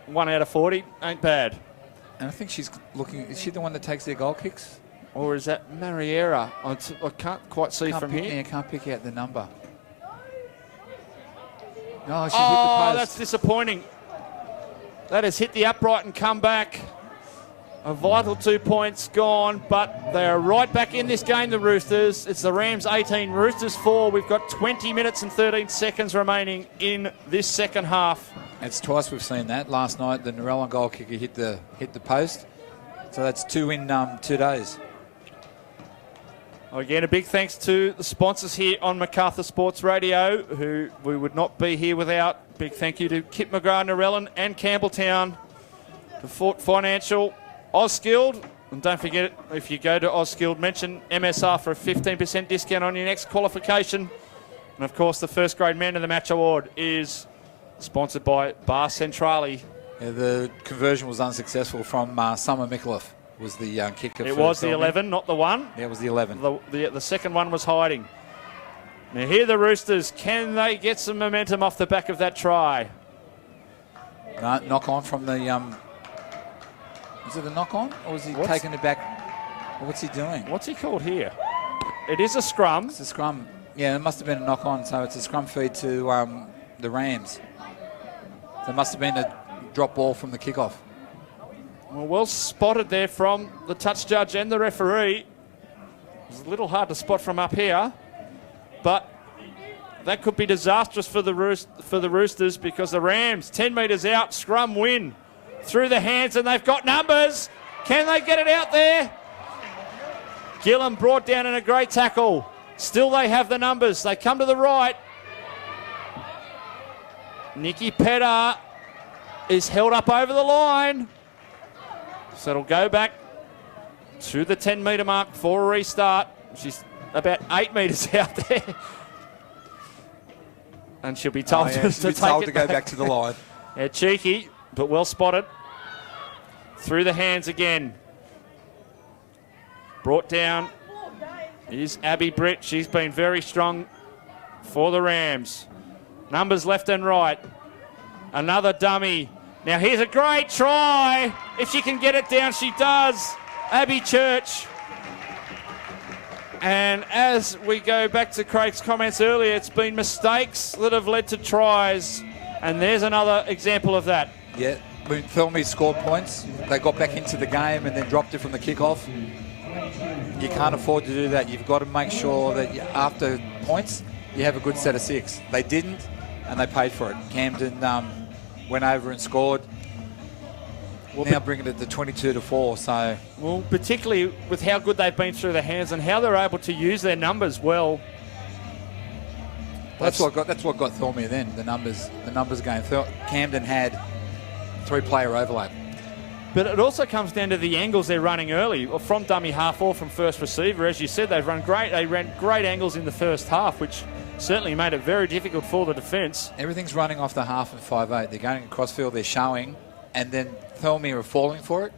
1 out of 40. Ain't bad. And I think she's looking... Is she the one that takes their goal kicks? Or is that Mariera? I can't quite see from here. Yeah, can't pick out the number. Oh, hit the Oh, post. that's disappointing. That has hit the upright and come back. A vital 2 points gone, but they are right back in this game, the Roosters. It's the Rams 18, Roosters 4. We've got 20 minutes and 13 seconds remaining in this second half. It's twice we've seen that. Last night, the Narellan goal kicker hit the post. So that's 2 in 2 days. Again, a big thanks to the sponsors here on Macarthur Sports Radio, who we would not be here without. Big thank you to Kip McGrath, Narellan and Campbelltown, to Fort Financial, Auskilled, and don't forget, if you go to Auskilled, mention MSR for a 15% discount on your next qualification. And of course, the first grade man of the match award is sponsored by Bar Centrale. Yeah, the conversion was unsuccessful from Summer Micallef. Was the kicker. It was the 11, not the 1. Yeah, it was the 11. The second one was hiding. Now here the Roosters, can they get some momentum off the back of that try? No, knock on from the... is it a knock on, or is he taking it back? What's he doing? What's he called here? It is a scrum. It's a scrum. Yeah, it must have been a knock on, so it's a scrum feed to the Rams. There must have been a drop ball from the kickoff. Well spotted there from the touch judge and the referee. It's a little hard to spot from up here, but that could be disastrous for the Roosters, because the Rams, 10 metres out, scrum win through the hands, and they've got numbers. Can they get it out there? Gillam brought down in a great tackle. Still they have the numbers. They come to the right. Nikki Pedder is held up over the line. So it'll go back to the 10-metre mark for a restart. She's about 8 metres out there. And she'll be told to go back to the line. Yeah, cheeky, but well spotted. Through the hands again. Brought down is Abby Britt. She's been very strong for the Rams. Numbers left and right. Another dummy. Now here's a great try. If she can get it down, she does. Abby Church. And as we go back to Craig's comments earlier, it's been mistakes that have led to tries. And there's another example of that. Yeah, when Thirlmere scored points, they got back into the game and then dropped it from the kickoff. You can't afford to do that. You've got to make sure that after points, you have a good set of 6. They didn't, and they paid for it. Camden went over and scored. Now bringing it to 22-4. So, well, particularly with how good they've been through the hands and how they're able to use their numbers well. That's what got Thirlmere then. The numbers going. Camden had 3-player overlap. But it also comes down to the angles they're running early, or from dummy half or from first receiver. As you said, they ran great angles in the first half, which certainly made it very difficult for the defence. Everything's running off the half and 5-8. They're going across field, they're showing, and then Thirlmere are falling for it,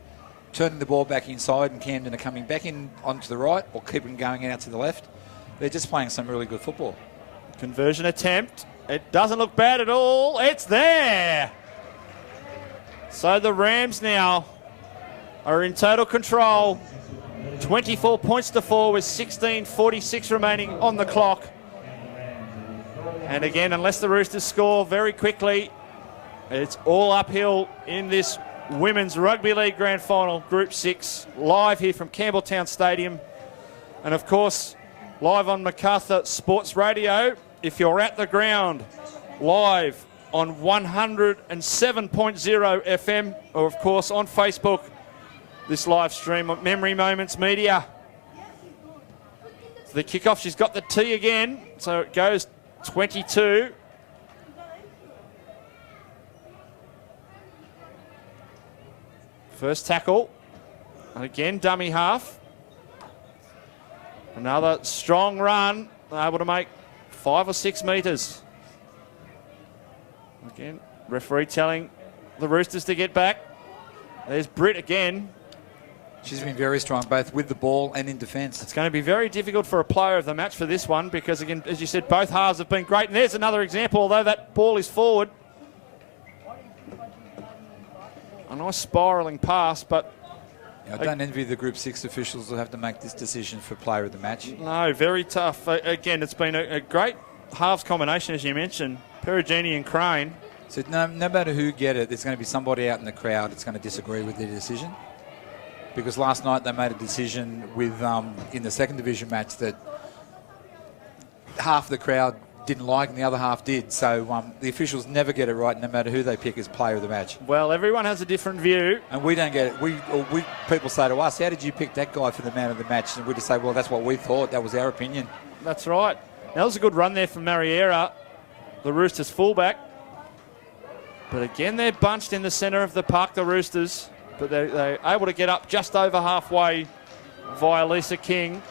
turning the ball back inside, and Camden are coming back in onto the right or keeping going out to the left. They're just playing some really good football. Conversion attempt. It doesn't look bad at all. It's there. So the Rams now are in total control. 24 points to 4 with 16:46 remaining on the clock. And again, unless the Roosters score very quickly, it's all uphill in this Women's Rugby League Grand Final, Group 6, live here from Campbelltown Stadium. And of course, live on Macarthur Sports Radio, if you're at the ground, live on 107.0 FM, or of course on Facebook, this live stream on Memory Moments Media. So the kickoff, she's got the T again, so it goes 22. First tackle, and again dummy half. Another strong run, able to make 5 or 6 metres. Again, referee telling the Roosters to get back. There's Britt again. She's been very strong, both with the ball and in defence. It's going to be very difficult for a player of the match for this one because, again, as you said, both halves have been great. And there's another example, although that ball is forward. A nice spiralling pass, but... I don't envy the Group 6 officials who have to make this decision for player of the match. No, very tough. Again, it's been a great halves combination, as you mentioned. Perugini and Crane. So no matter who get it, there's going to be somebody out in the crowd that's going to disagree with their decision. Because last night they made a decision with in the second division match that half the crowd didn't like and the other half did. So the officials never get it right, no matter who they pick as player of the match. Well, everyone has a different view. And we don't get it. People say to us, how did you pick that guy for the man of the match? And we just say, well, that's what we thought. That was our opinion. That's right. That was a good run there from Mariera, the Roosters fullback. But again, they're bunched in the centre of the park, the Roosters. But they're able to get up just over halfway via Lisa King.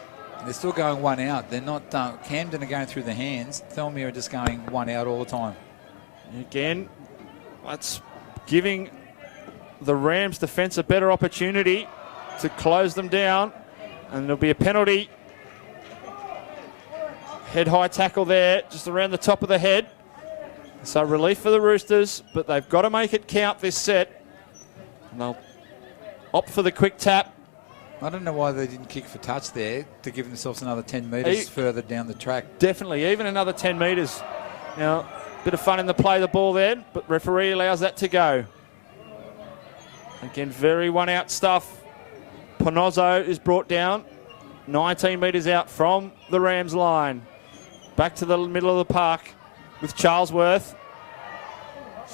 They're still going one out. They're not... Camden are going through the hands. Thirlmere are just going one out all the time. Again, that's giving the Rams defence a better opportunity to close them down. And there'll be a penalty. Head-high tackle there, just around the top of the head. So relief for the Roosters, but they've got to make it count this set. And they'll opt for the quick tap. I don't know why they didn't kick for touch there to give themselves another 10 metres further down the track. Definitely, even another 10 metres. Now, bit of fun in the play of the ball there, but referee allows that to go. Again, very one-out stuff. Ponozzo is brought down, 19 metres out from the Rams line. Back to the middle of the park with Charlesworth.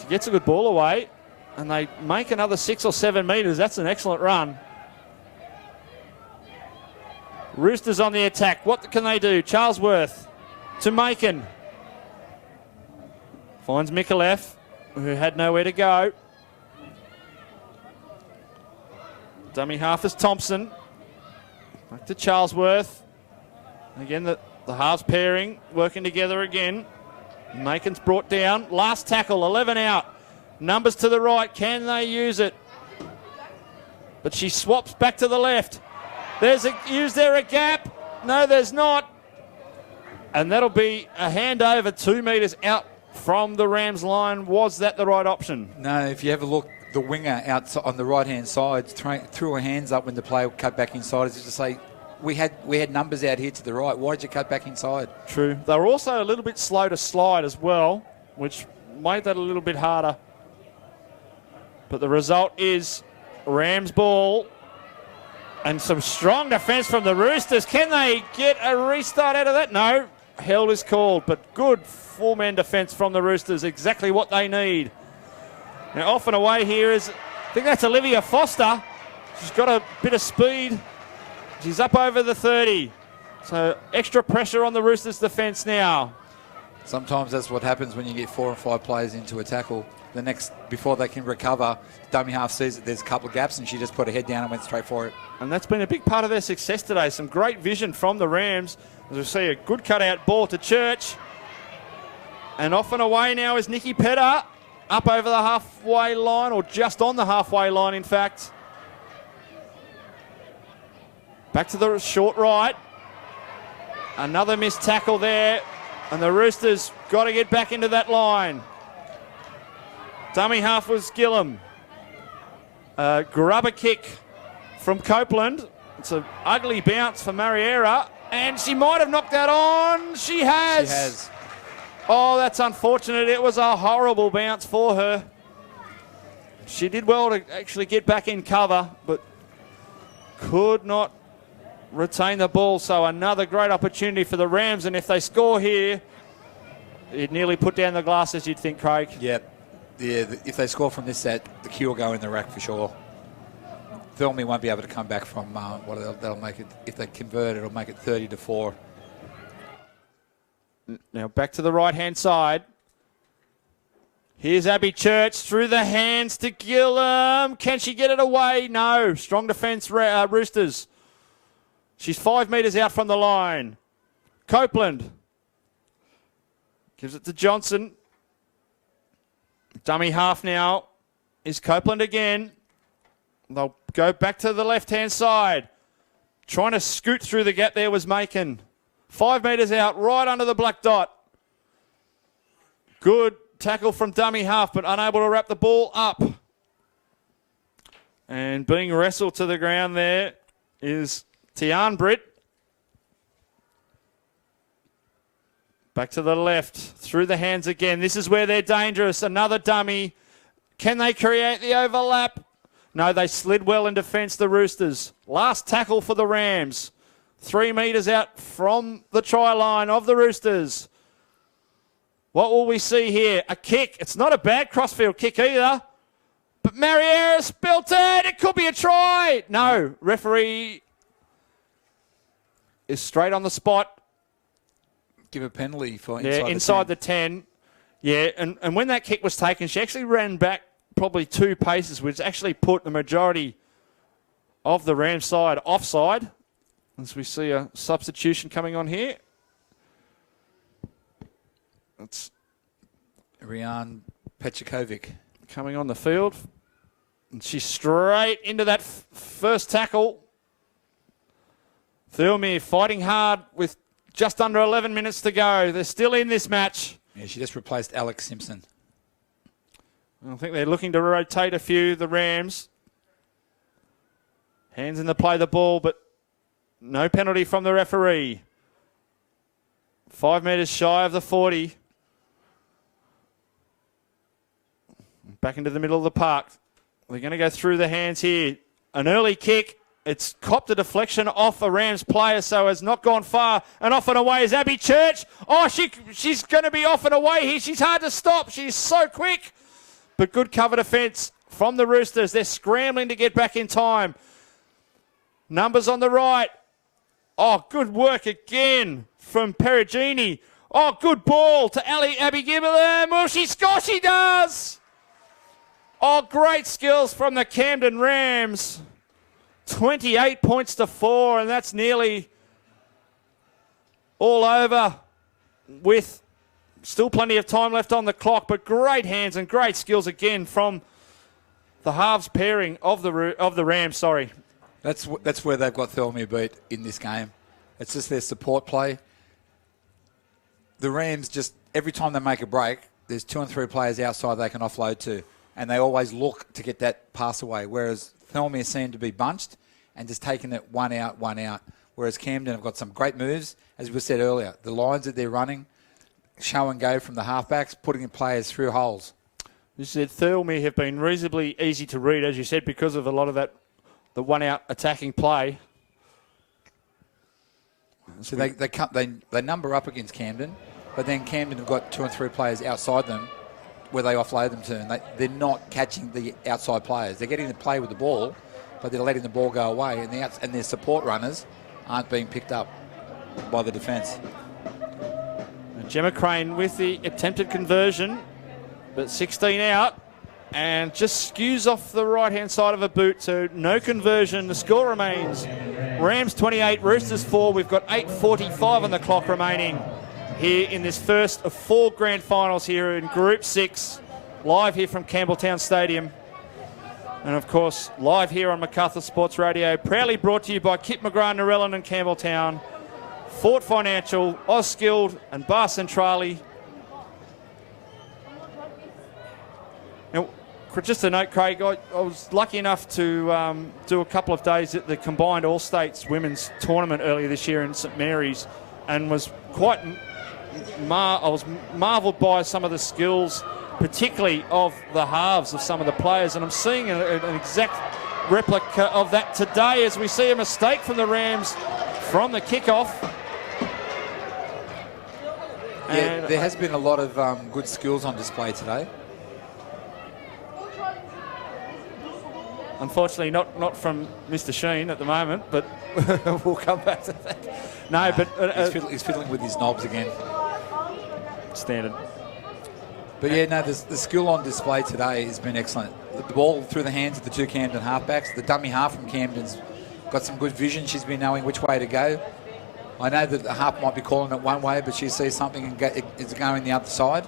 She gets a good ball away, and they make another 6 or 7 metres. That's an excellent run. Roosters on the attack. What can they do? Charlesworth to Macon. Finds Mikulev, who had nowhere to go. Dummy half is Thompson. Back to Charlesworth. Again, the halves pairing, working together again. Macon's brought down. Last tackle, 11 out. Numbers to the right. Can they use it? But she swaps back to the left. Is there a gap? No, there's not. And that'll be a handover 2 metres out from the Rams line. Was that the right option? No, if you have a look, the winger out on the right-hand side threw her hands up when the player cut back inside as if to say, we had numbers out here to the right. Why did you cut back inside? True. They were also a little bit slow to slide as well, which made that a little bit harder. But the result is Rams ball. And some strong defence from the Roosters. Can they get a restart out of that? No. Held is called, but good four-man defence from the Roosters. Exactly what they need. Now off and away here is, I think that's Olivia Foster. She's got a bit of speed. She's up over the 30. So extra pressure on the Roosters defence now. Sometimes that's what happens when you get 4 and 5 players into a tackle. Before they can recover, dummy half sees that there's a couple of gaps and she just put her head down and went straight for it. And that's been a big part of their success today. Some great vision from the Rams. As we see a good cutout ball to Church. And off and away now is Nikki Petter. Up over the halfway line, or just on the halfway line, in fact. Back to the short right. Another missed tackle there. And the Roosters got to get back into that line. Dummy half was Gillum. Grubber kick from Copeland. It's an ugly bounce for Mariera. And she might have knocked that on. She has. She has. Oh, that's unfortunate. It was a horrible bounce for her. She did well to actually get back in cover, but could not retain the ball. So another great opportunity for the Rams. And if they score here, it nearly put down the glasses, you'd think, Craig. Yep. Yeah, if they score from this set, the queue will go in the rack for sure. Thirlmere won't be able to come back from they'll make it. If they convert, it'll make it 30-4. Now back to the right-hand side. Here's Abby Church through the hands to Gillum. Can she get it away? No. Strong defence, Roosters. She's 5 metres out from the line. Copeland gives it to Johnson. Dummy half now is Copeland again. They'll go back to the left-hand side. Trying to scoot through the gap there was Macon. 5 metres out, right under the black dot. Good tackle from dummy half, but unable to wrap the ball up. And being wrestled to the ground there is Tian Britt. Back to the left, through the hands again. This is where they're dangerous. Another dummy. Can they create the overlap? No, they slid well in defence, the Roosters. Last tackle for the Rams. 3 metres out from the try line of the Roosters. What will we see here? A kick. It's not a bad crossfield kick either. But Mariera spilt it. It could be a try. No, referee is straight on the spot. Give a penalty for inside the 10. Yeah, and when that kick was taken, she actually ran back probably 2 paces, which actually put the majority of the Rams side offside. As we see a substitution coming on here. It's Rian Pechakovic coming on the field. And she's straight into that first tackle. Thirlmere fighting hard with just under 11 minutes to go. They're still in this match. Yeah, she just replaced Alex Simpson. I think they're looking to rotate a few, the Rams. Hands in the play the ball, but no penalty from the referee. 5 metres shy of the 40. Back into the middle of the park. They're going to go through the hands here. An early kick. It's copped a deflection off a Rams player, so has not gone far. And off and away is Abby Church. Oh, she's going to be off and away here. She's hard to stop. She's so quick. But good cover defence from the Roosters. They're scrambling to get back in time. Numbers on the right. Oh, good work again from Perugini. Oh, good ball to Abby Gibberlin. Will she score? She does. Oh, great skills from the Camden Rams. 28 points to 4, and that's nearly all over with still plenty of time left on the clock, but great hands and great skills again from the halves pairing of the Rams. Sorry. That's where they've got Thirlmere beat in this game. It's just their support play. The Rams just, every time they make a break, there's 2 and 3 players outside they can offload to, and they always look to get that pass away, whereas Thirlmere seem to be bunched and just taking it one out, whereas Camden have got some great moves. As we said earlier, the lines that they're running, show and go from the halfbacks, putting in players through holes. You said Thirlmere have been reasonably easy to read, as you said, because of a lot of that, the one-out attacking play. So they number up against Camden, but then Camden have got 2 and 3 players outside them where they offload them to, and they're not catching the outside players. They're getting to play with the ball, but they're letting the ball go away, and their support runners aren't being picked up by the defence. Gemma Crane with the attempted conversion, but 16 out. And just skews off the right-hand side of a boot, so no conversion. The score remains Rams 28, Roosters 4. We've got 8:45 on the clock remaining here in this first of 4 grand finals here in Group 6, live here from Campbelltown Stadium. And, of course, live here on Macarthur Sports Radio, proudly brought to you by Kit McGrath, Narellan and Campbelltown, Fort Financial, Auskilled and Bar Centrale. Now, just a note, Craig, I was lucky enough to do a couple of days at the combined All-States women's tournament earlier this year in St Mary's, and was quite I was marvelled by some of the skills, particularly of the halves of some of the players, and I'm seeing an exact replica of that today as we see a mistake from the Rams from the kickoff. Yeah, there has been a lot of good skills on display today. Unfortunately, not from Mr. Sheen at the moment, but we'll come back to that. No, but he's fiddling with his knobs again. Standard. But yeah, no, the skill on display today has been excellent. The ball through the hands of the 2 Camden halfbacks. The dummy half from Camden's got some good vision. She's been knowing which way to go. I know that the half might be calling it one way, but she sees something and it's going the other side.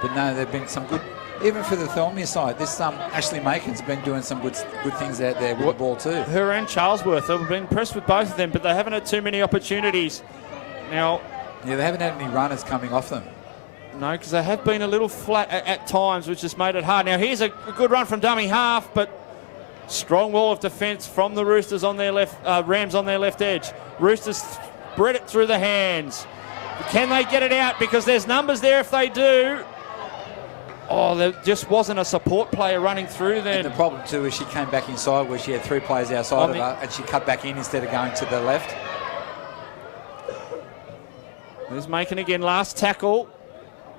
But no, there have been some good. Even for the Thirlmere side, this Ashley Macon's been doing some good things out there with the ball too. Her and Charlesworth, I've been impressed with both of them, but they haven't had too many opportunities. Now, yeah, they haven't had any runners coming off them. No, because they have been a little flat at times, which has made it hard. Now, here's a good run from dummy half, but strong wall of defence from the Roosters on their left, Rams on their left edge. Roosters spread it through the hands. Can they get it out? Because there's numbers there if they do. Oh, there just wasn't a support player running through then. And the problem too is she came back inside where she had 3 players outside of her, and she cut back in instead of going to the left. There's Macon again, last tackle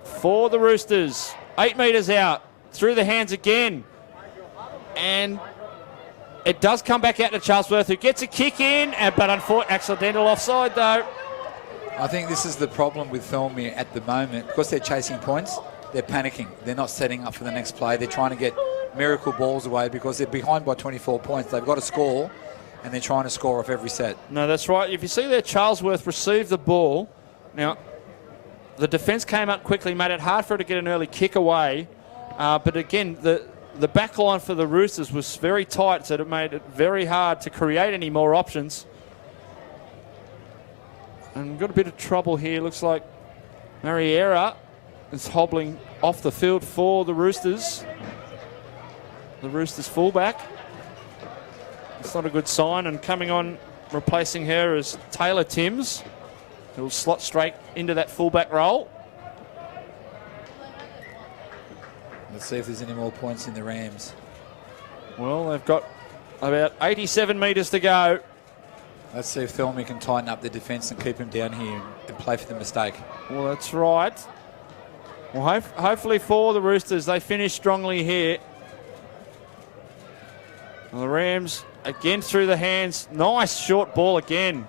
for the Roosters. 8 metres out, through the hands again. And it does come back out to Charlesworth, who gets a kick in, but unfortunately, accidental offside though. I think this is the problem with Thirlmere at the moment. Because they're chasing points, they're panicking. They're not setting up for the next play. They're trying to get miracle balls away because they're behind by 24 points. They've got to score, and they're trying to score off every set. No, that's right. If you see there, Charlesworth received the ball. Now, the defence came up quickly, made it hard for her to get an early kick away. But again, the back line for the Roosters was very tight, so it made it very hard to create any more options. And we've got a bit of trouble here. Looks like Mariera is hobbling off the field for the Roosters. The Roosters fullback. It's not a good sign. And coming on, replacing her is Taylor Timms, who will slot straight into that fullback role. Let's see if there's any more points in the Rams. Well, they've got about 87 metres to go. Let's see if Thirlmere can tighten up the defence and keep him down here and play for the mistake. Well, that's right. Well, hopefully for the Roosters, they finish strongly here. And the Rams again through the hands. Nice short ball again.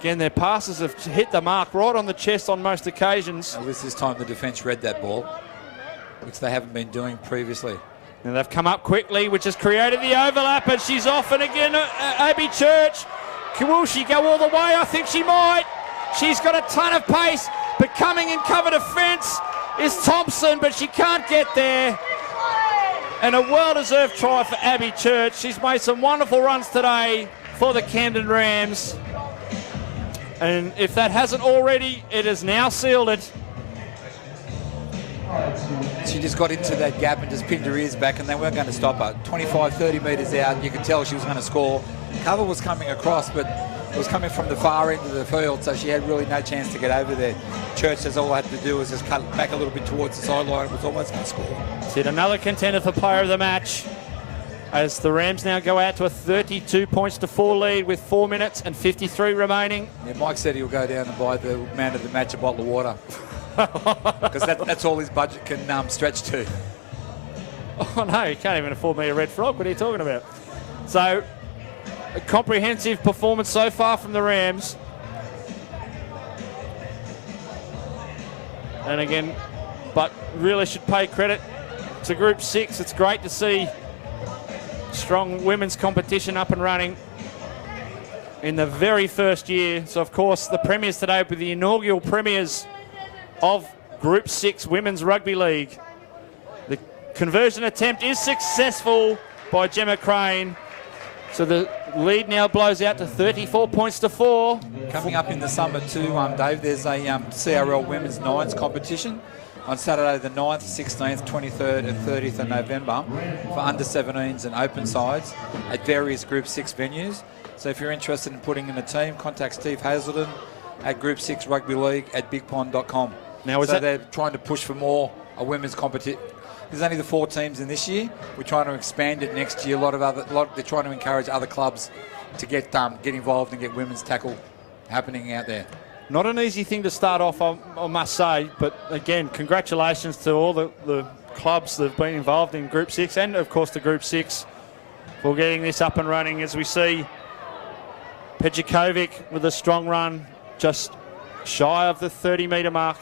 Again, their passes have hit the mark right on the chest on most occasions. At least this time the defence read that ball, which they haven't been doing previously. And they've come up quickly, which has created the overlap, and she's off. And again, Abby Church. Will she go all the way? I think she might. She's got a ton of pace, but coming in cover defence is Thompson, but she can't get there. And a well-deserved try for Abby Church. She's made some wonderful runs today for the Camden Rams. And if that hasn't already, it has now sealed it. She just got into that gap and just pinned her ears back, and they weren't going to stop her. 25, 30 metres out, you could tell she was going to score. Cover was coming across, but it was coming from the far end of the field, so she had really no chance to get over there. Church says all I had to do was just cut back a little bit towards the sideline and was almost going to score. It's another contender for player of the match, as the Rams now go out to a 32 points to 4 lead with 4 minutes and 53 remaining. Yeah, Mike said he'll go down and buy the man of the match a bottle of water. Because that's all his budget can stretch to. Oh no, you can't even afford me a red frog. What are you talking about? So, a comprehensive performance so far from the Rams. And again, but really should pay credit to Group 6. It's great to see strong women's competition up and running in the very first year. So, of course, the premiers today will be the inaugural premiers of Group 6 Women's Rugby League. The conversion attempt is successful by Gemma Crane. So the lead now blows out to 34 points to 4. Coming up in the summer too, Dave, there's a CRL Women's Nines competition on Saturday the 9th, 16th, 23rd and 30th of November for under-17s and open sides at various Group 6 venues. So if you're interested in putting in a team, contact Steve Hazelden at Group 6 Rugby League at bigpond.com. Now, so they're trying to push for more a women's competition. There's only the 4 teams in this year. We're trying to expand it next year. They're trying to encourage other clubs to get involved and get women's tackle happening out there. Not an easy thing to start off, I must say. But again, congratulations to all the clubs that have been involved in Group 6 and, of course, the Group 6 for getting this up and running. As we see Pejakovic with a strong run, just shy of the 30-metre mark.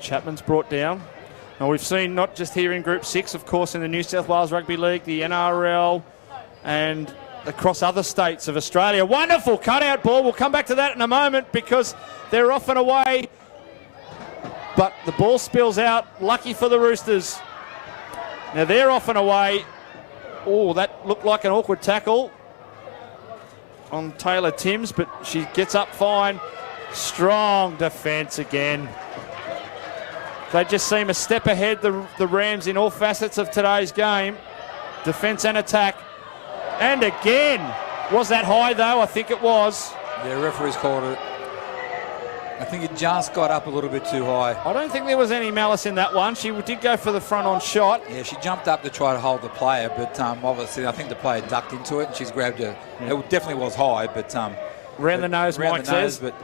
Chapman's brought down. Now we've seen not just here in Group 6, of course, in the New South Wales Rugby League, the NRL, and across other states of Australia. Wonderful cutout ball. We'll come back to that in a moment because they're off and away. But the ball spills out. Lucky for the Roosters. Now they're off and away. Oh, that looked like an awkward tackle on Taylor Timms, but she gets up fine. Strong defence again. They just seem a step ahead, the Rams, in all facets of today's game. Defence and attack. And again, was that high though? I think it was. Yeah, referees called it. I think it just got up a little bit too high. I don't think there was any malice in that one. She did go for the front-on shot. Yeah, she jumped up to try to hold the player, but obviously I think the player ducked into it and she's grabbed her. Yeah. It definitely was high, but... round the nose, Mike says. But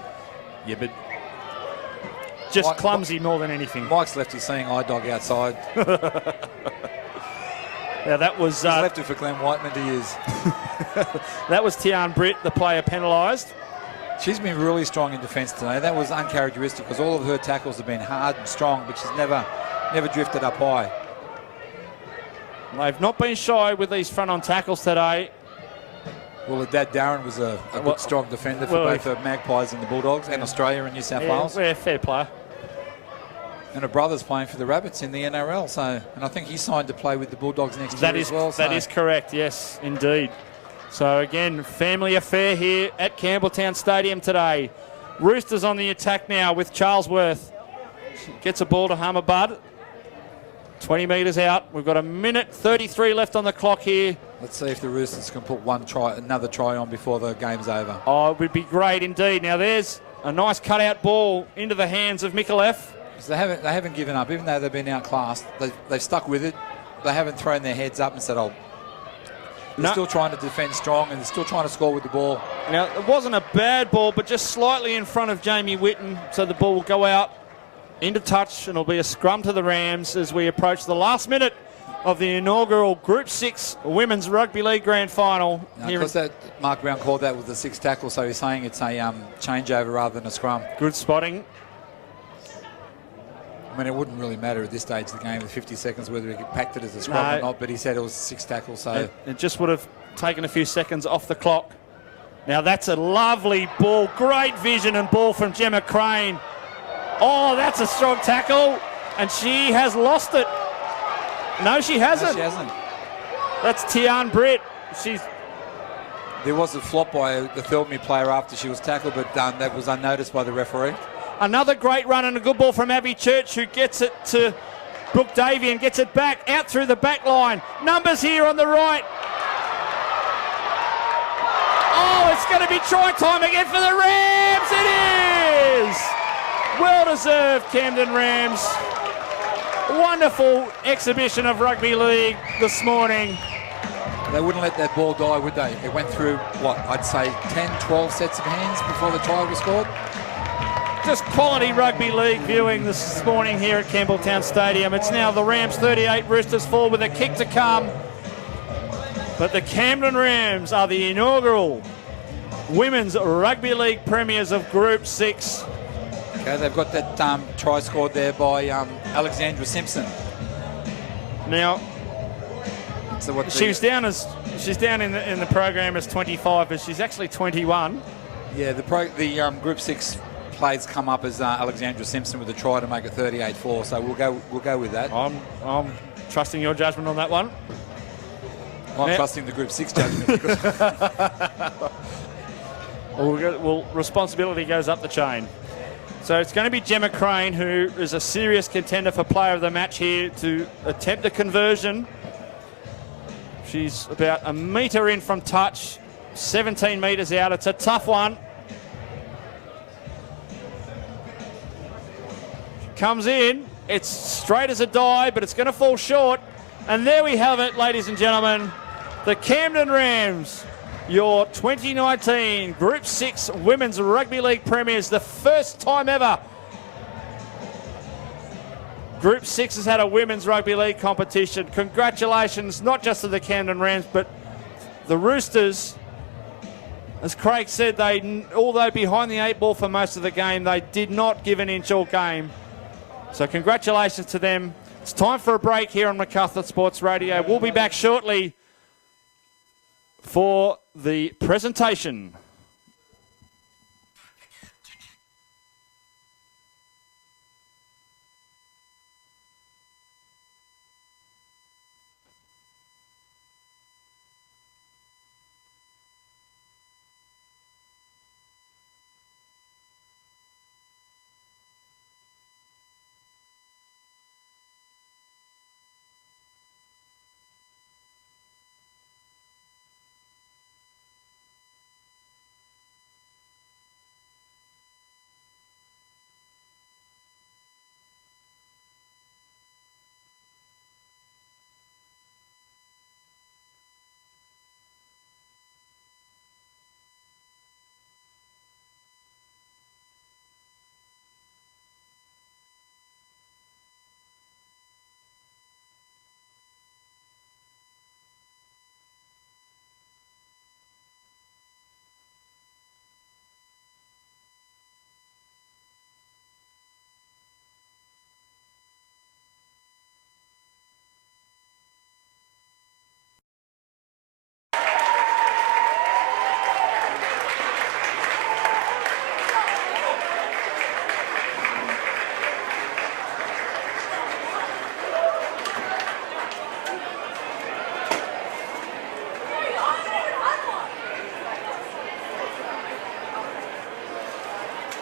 just clumsy more than anything. Mike's left his seeing eye dog outside. Now that was... He's left it for Glenn Whiteman to use. That was Tian Britt, the player penalised. She's been really strong in defence today. That was uncharacteristic because all of her tackles have been hard and strong, but she's never drifted up high. They've not been shy with these front-on tackles today. Well, Dad Darren was a good, strong defender for both the Magpies and the Bulldogs, and Australia and New South Wales. Yeah, fair player. And her brother's playing for the Rabbits in the NRL, and I think he signed to play with the Bulldogs next year as well. That is correct, yes, indeed. So again, family affair here at Campbelltown Stadium today. Roosters on the attack now with Charlesworth. Gets a ball to Hammerbud. 20 metres out. We've got a minute 33 left on the clock here. Let's see if the Roosters can put another try on before the game's over. Oh, it would be great indeed. Now there's a nice cutout ball into the hands of Mikulev. They haven't given up, even though they've been outclassed. They've stuck with it. They haven't thrown their heads up and said, "Oh." They're still trying to defend strong and they're still trying to score with the ball. Now, it wasn't a bad ball, but just slightly in front of Jamie Whitten, so the ball will go out into touch and it'll be a scrum to the Rams as we approach the last minute of the inaugural Group 6 Women's Rugby League Grand Final. Because Mark Brown called that with the 6 tackle, so he's saying it's a changeover rather than a scrum. Good spotting. I mean, it wouldn't really matter at this stage of the game with 50 seconds whether he packed it as a scrum or not, but he said it was 6 tackles. So it just would have taken a few seconds off the clock. Now that's a lovely ball. Great vision and ball from Gemma Crane. Oh, that's a strong tackle. And she has lost it. No, she hasn't. No, she hasn't. That's Tian Britt. There was a flop by the Thirlmere player after she was tackled, but that was unnoticed by the referee. Another great run and a good ball from Abby Church, who gets it to Brooke Davey and gets it back out through the back line. Numbers here on the right. Oh, it's going to be try time again for the Rams. It is! Well-deserved Camden Rams. Wonderful exhibition of rugby league this morning. They wouldn't let that ball die, would they? It went through, I'd say 10, 12 sets of hands before the try was scored. Just quality rugby league viewing this morning here at Campbelltown Stadium. It's now the Rams 38, Roosters 4 with a kick to come. But the Camden Rams are the inaugural Women's Rugby League premiers of Group 6. Okay, they've got that try scored there by Alexandra Simpson. Now, So what she's down in the program as 25, but she's actually 21. Yeah, the Group 6 plays come up as Alexandra Simpson with a try to make it 38-4. So we'll go with that. I'm trusting your judgment on that one. I'm trusting the Group 6 judgment. Well, responsibility goes up the chain. So it's going to be Gemma Crane, who is a serious contender for player of the match here, to attempt a conversion. She's about a metre in from touch, 17 metres out. It's a tough one. Comes in. It's straight as a die, but it's going to fall short. And there we have it, ladies and gentlemen. The Camden Rams, your 2019 Group 6 Women's Rugby League Premiers, the first time ever Group 6 has had a Women's Rugby League competition. Congratulations, not just to the Camden Rams, but the Roosters. As Craig said, although behind the 8 ball for most of the game, they did not give an inch all game. So congratulations to them. It's time for a break here on MacArthur Sports Radio. We'll be back shortly for the presentation.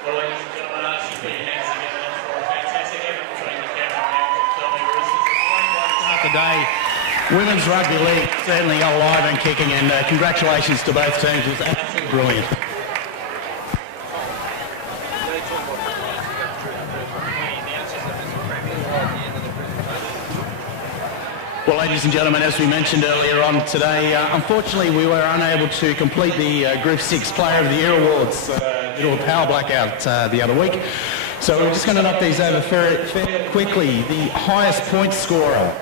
Well, ladies and gentlemen, I should put your hands together for a fantastic effort between the Camden Rams and Thirlmere Roosters. Today, Women's Rugby League certainly alive and kicking, and congratulations to both teams. It was absolutely brilliant. Well, ladies and gentlemen, as we mentioned earlier on today, unfortunately we were unable to complete the Group 6 Player of the Year Awards due to a power blackout the other week. So we're just going to knock these over fairly quickly. The highest point scorer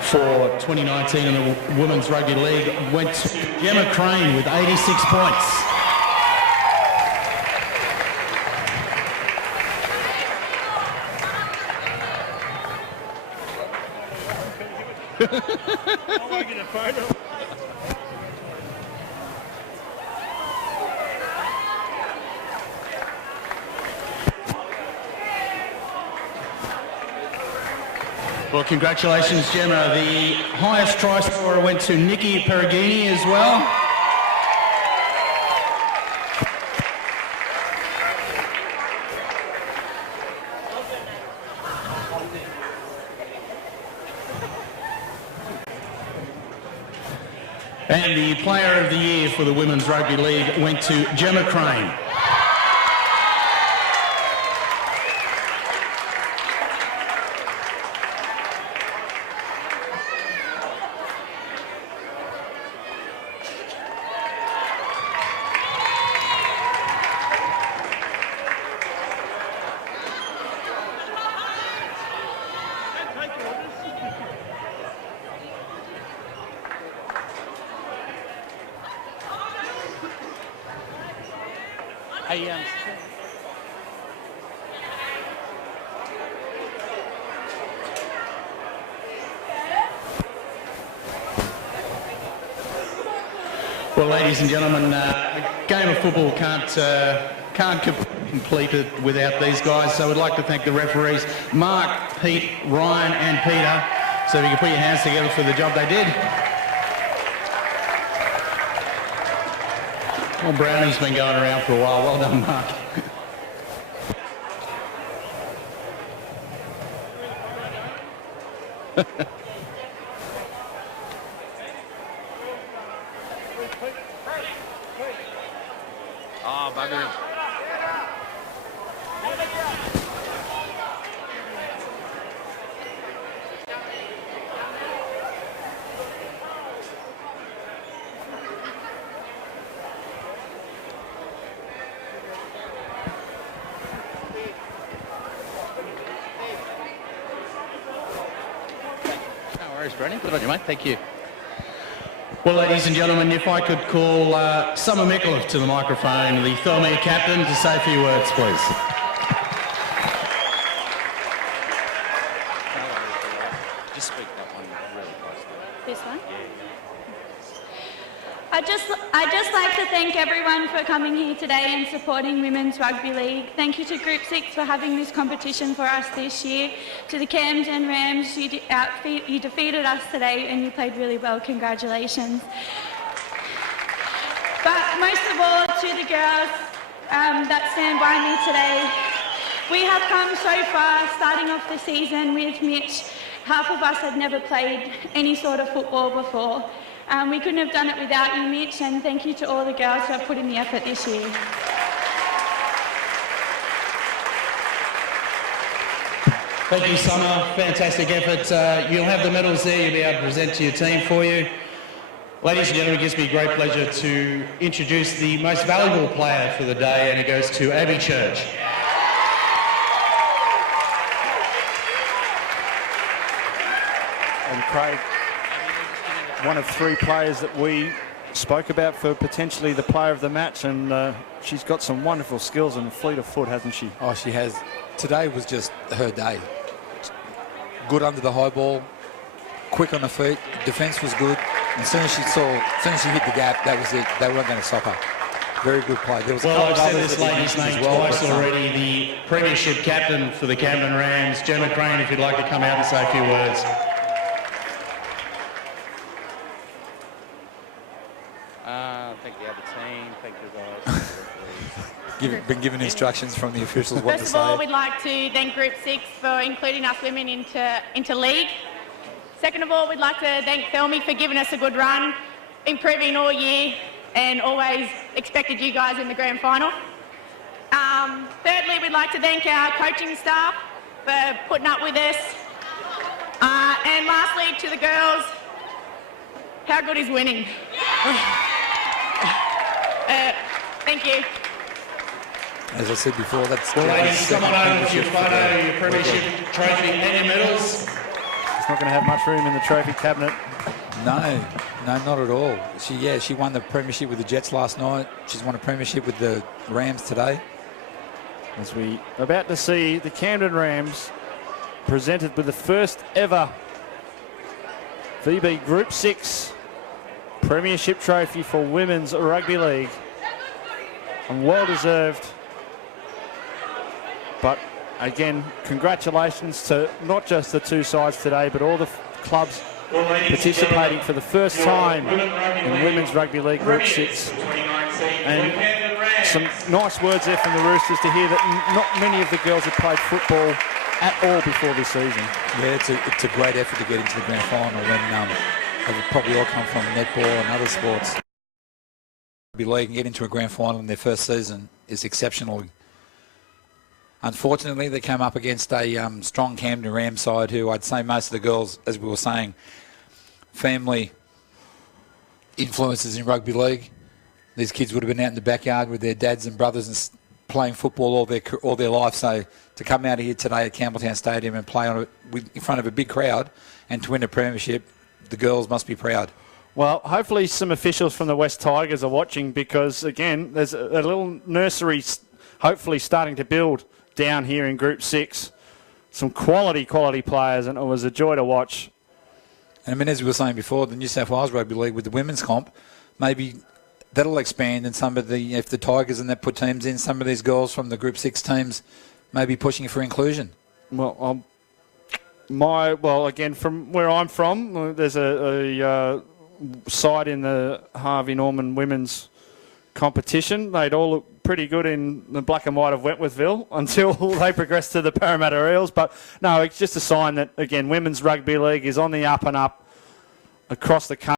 for 2019 in the Women's Rugby League went to Gemma Crane with 86 points. Well, congratulations, Gemma. The highest try scorer went to Nikki Perugini as well. And the Player of the Year for the Women's Rugby League went to Gemma Crane. Well, ladies and gentlemen, a game of football can't complete it without these guys. So we'd like to thank the referees, Mark, Pete, Ryan and Peter. So if you can put your hands together for the job they did. Well, Brownie's been going around for a while. Well done, Mark. Oh, bugger. No worries, Brownie. Good on you, mate. Thank you. Well, ladies and gentlemen, if I could call Summer Micallef to the microphone, the Thirlmere captain, to say a few words, please. Just speak that one really close. This one? I'd just like to thank everyone for coming here today and supporting Women's Rugby League. Thank you to Group 6 for having this competition for us this year. To the Camden Rams, you defeated us today and you played really well. Congratulations. But most of all, to the girls that stand by me today. We have come so far, starting off the season with Mitch. Half of us had never played any sort of football before. We couldn't have done it without you, Mitch, and thank you to all the girls who have put in the effort this year. Thank you, Summer. Fantastic effort. You'll have the medals there. You'll be able to present to your team for you. Ladies and gentlemen, it gives me great pleasure to introduce the most valuable player for the day, and it goes to Abby Church. And Craig, one of three players that we spoke about for potentially the player of the match, and she's got some wonderful skills and fleet of foot, hasn't she? Oh, she has. Today was just her day. Good under the high ball, quick on her feet, defence was good. And as soon as she hit the gap, that was it. They weren't going to stop her. Very good play. There was Well, I've said this lady's name twice already. The Premiership captain for the Camden Rams, Gemma Crane, if you'd like to come out and say a few words. Thank the other team. Thank you guys. been given instructions from the officials what to First say. of all, we'd like to thank Group 6 for including us women into league. Second of all, we'd like to thank Thirlmere for giving us a good run, improving all year, and always expected you guys in the grand final. Thirdly, we'd like to thank our coaching staff for putting up with us. And lastly, to the girls, how good is winning? Thank you. As I said before, that's Well, the ladies, come on over with your photo, your Premiership trophy and your medals. It's not going to have much room in the trophy cabinet. No, not at all. She won the premiership with the Jets last night. She's won a premiership with the Rams today. As we are about to see the Camden Rams presented with the first ever VB Group 6 Premiership Trophy for Women's Rugby League. And well deserved. But again, congratulations to not just the two sides today, but all the clubs participating for the first time in Women's Rugby League Group 6. And some nice words there from the Roosters to hear that not many of the girls have played football at all before this season. Yeah, it's a great effort to get into the grand final when they've probably all come from netball and other sports. Rugby league and get into a grand final in their first season is exceptional. Unfortunately, they came up against a strong Camden Ram side who I'd say most of the girls, as we were saying, family influences in rugby league. These kids would have been out in the backyard with their dads and brothers and playing football all their life. So to come out here today at Campbelltown Stadium and play in front of a big crowd and to win a premiership, the girls must be proud. Well, hopefully some officials from the West Tigers are watching because, again, there's a little nursery hopefully starting to build down here in Group 6. Some quality players, and it was a joy to watch. And I mean, as we were saying before, the New South Wales Rugby League with the women's comp, maybe that'll expand, and some of the, if the Tigers and that put teams in, some of these girls from the Group 6 teams may be pushing for inclusion. Well, again, from where I'm from, there's a side in the Harvey Norman women's competition. They'd all look pretty good in the black and white of Wentworthville until they progressed to the Parramatta Eels. But no, it's just a sign that, again, women's rugby league is on the up and up across the country.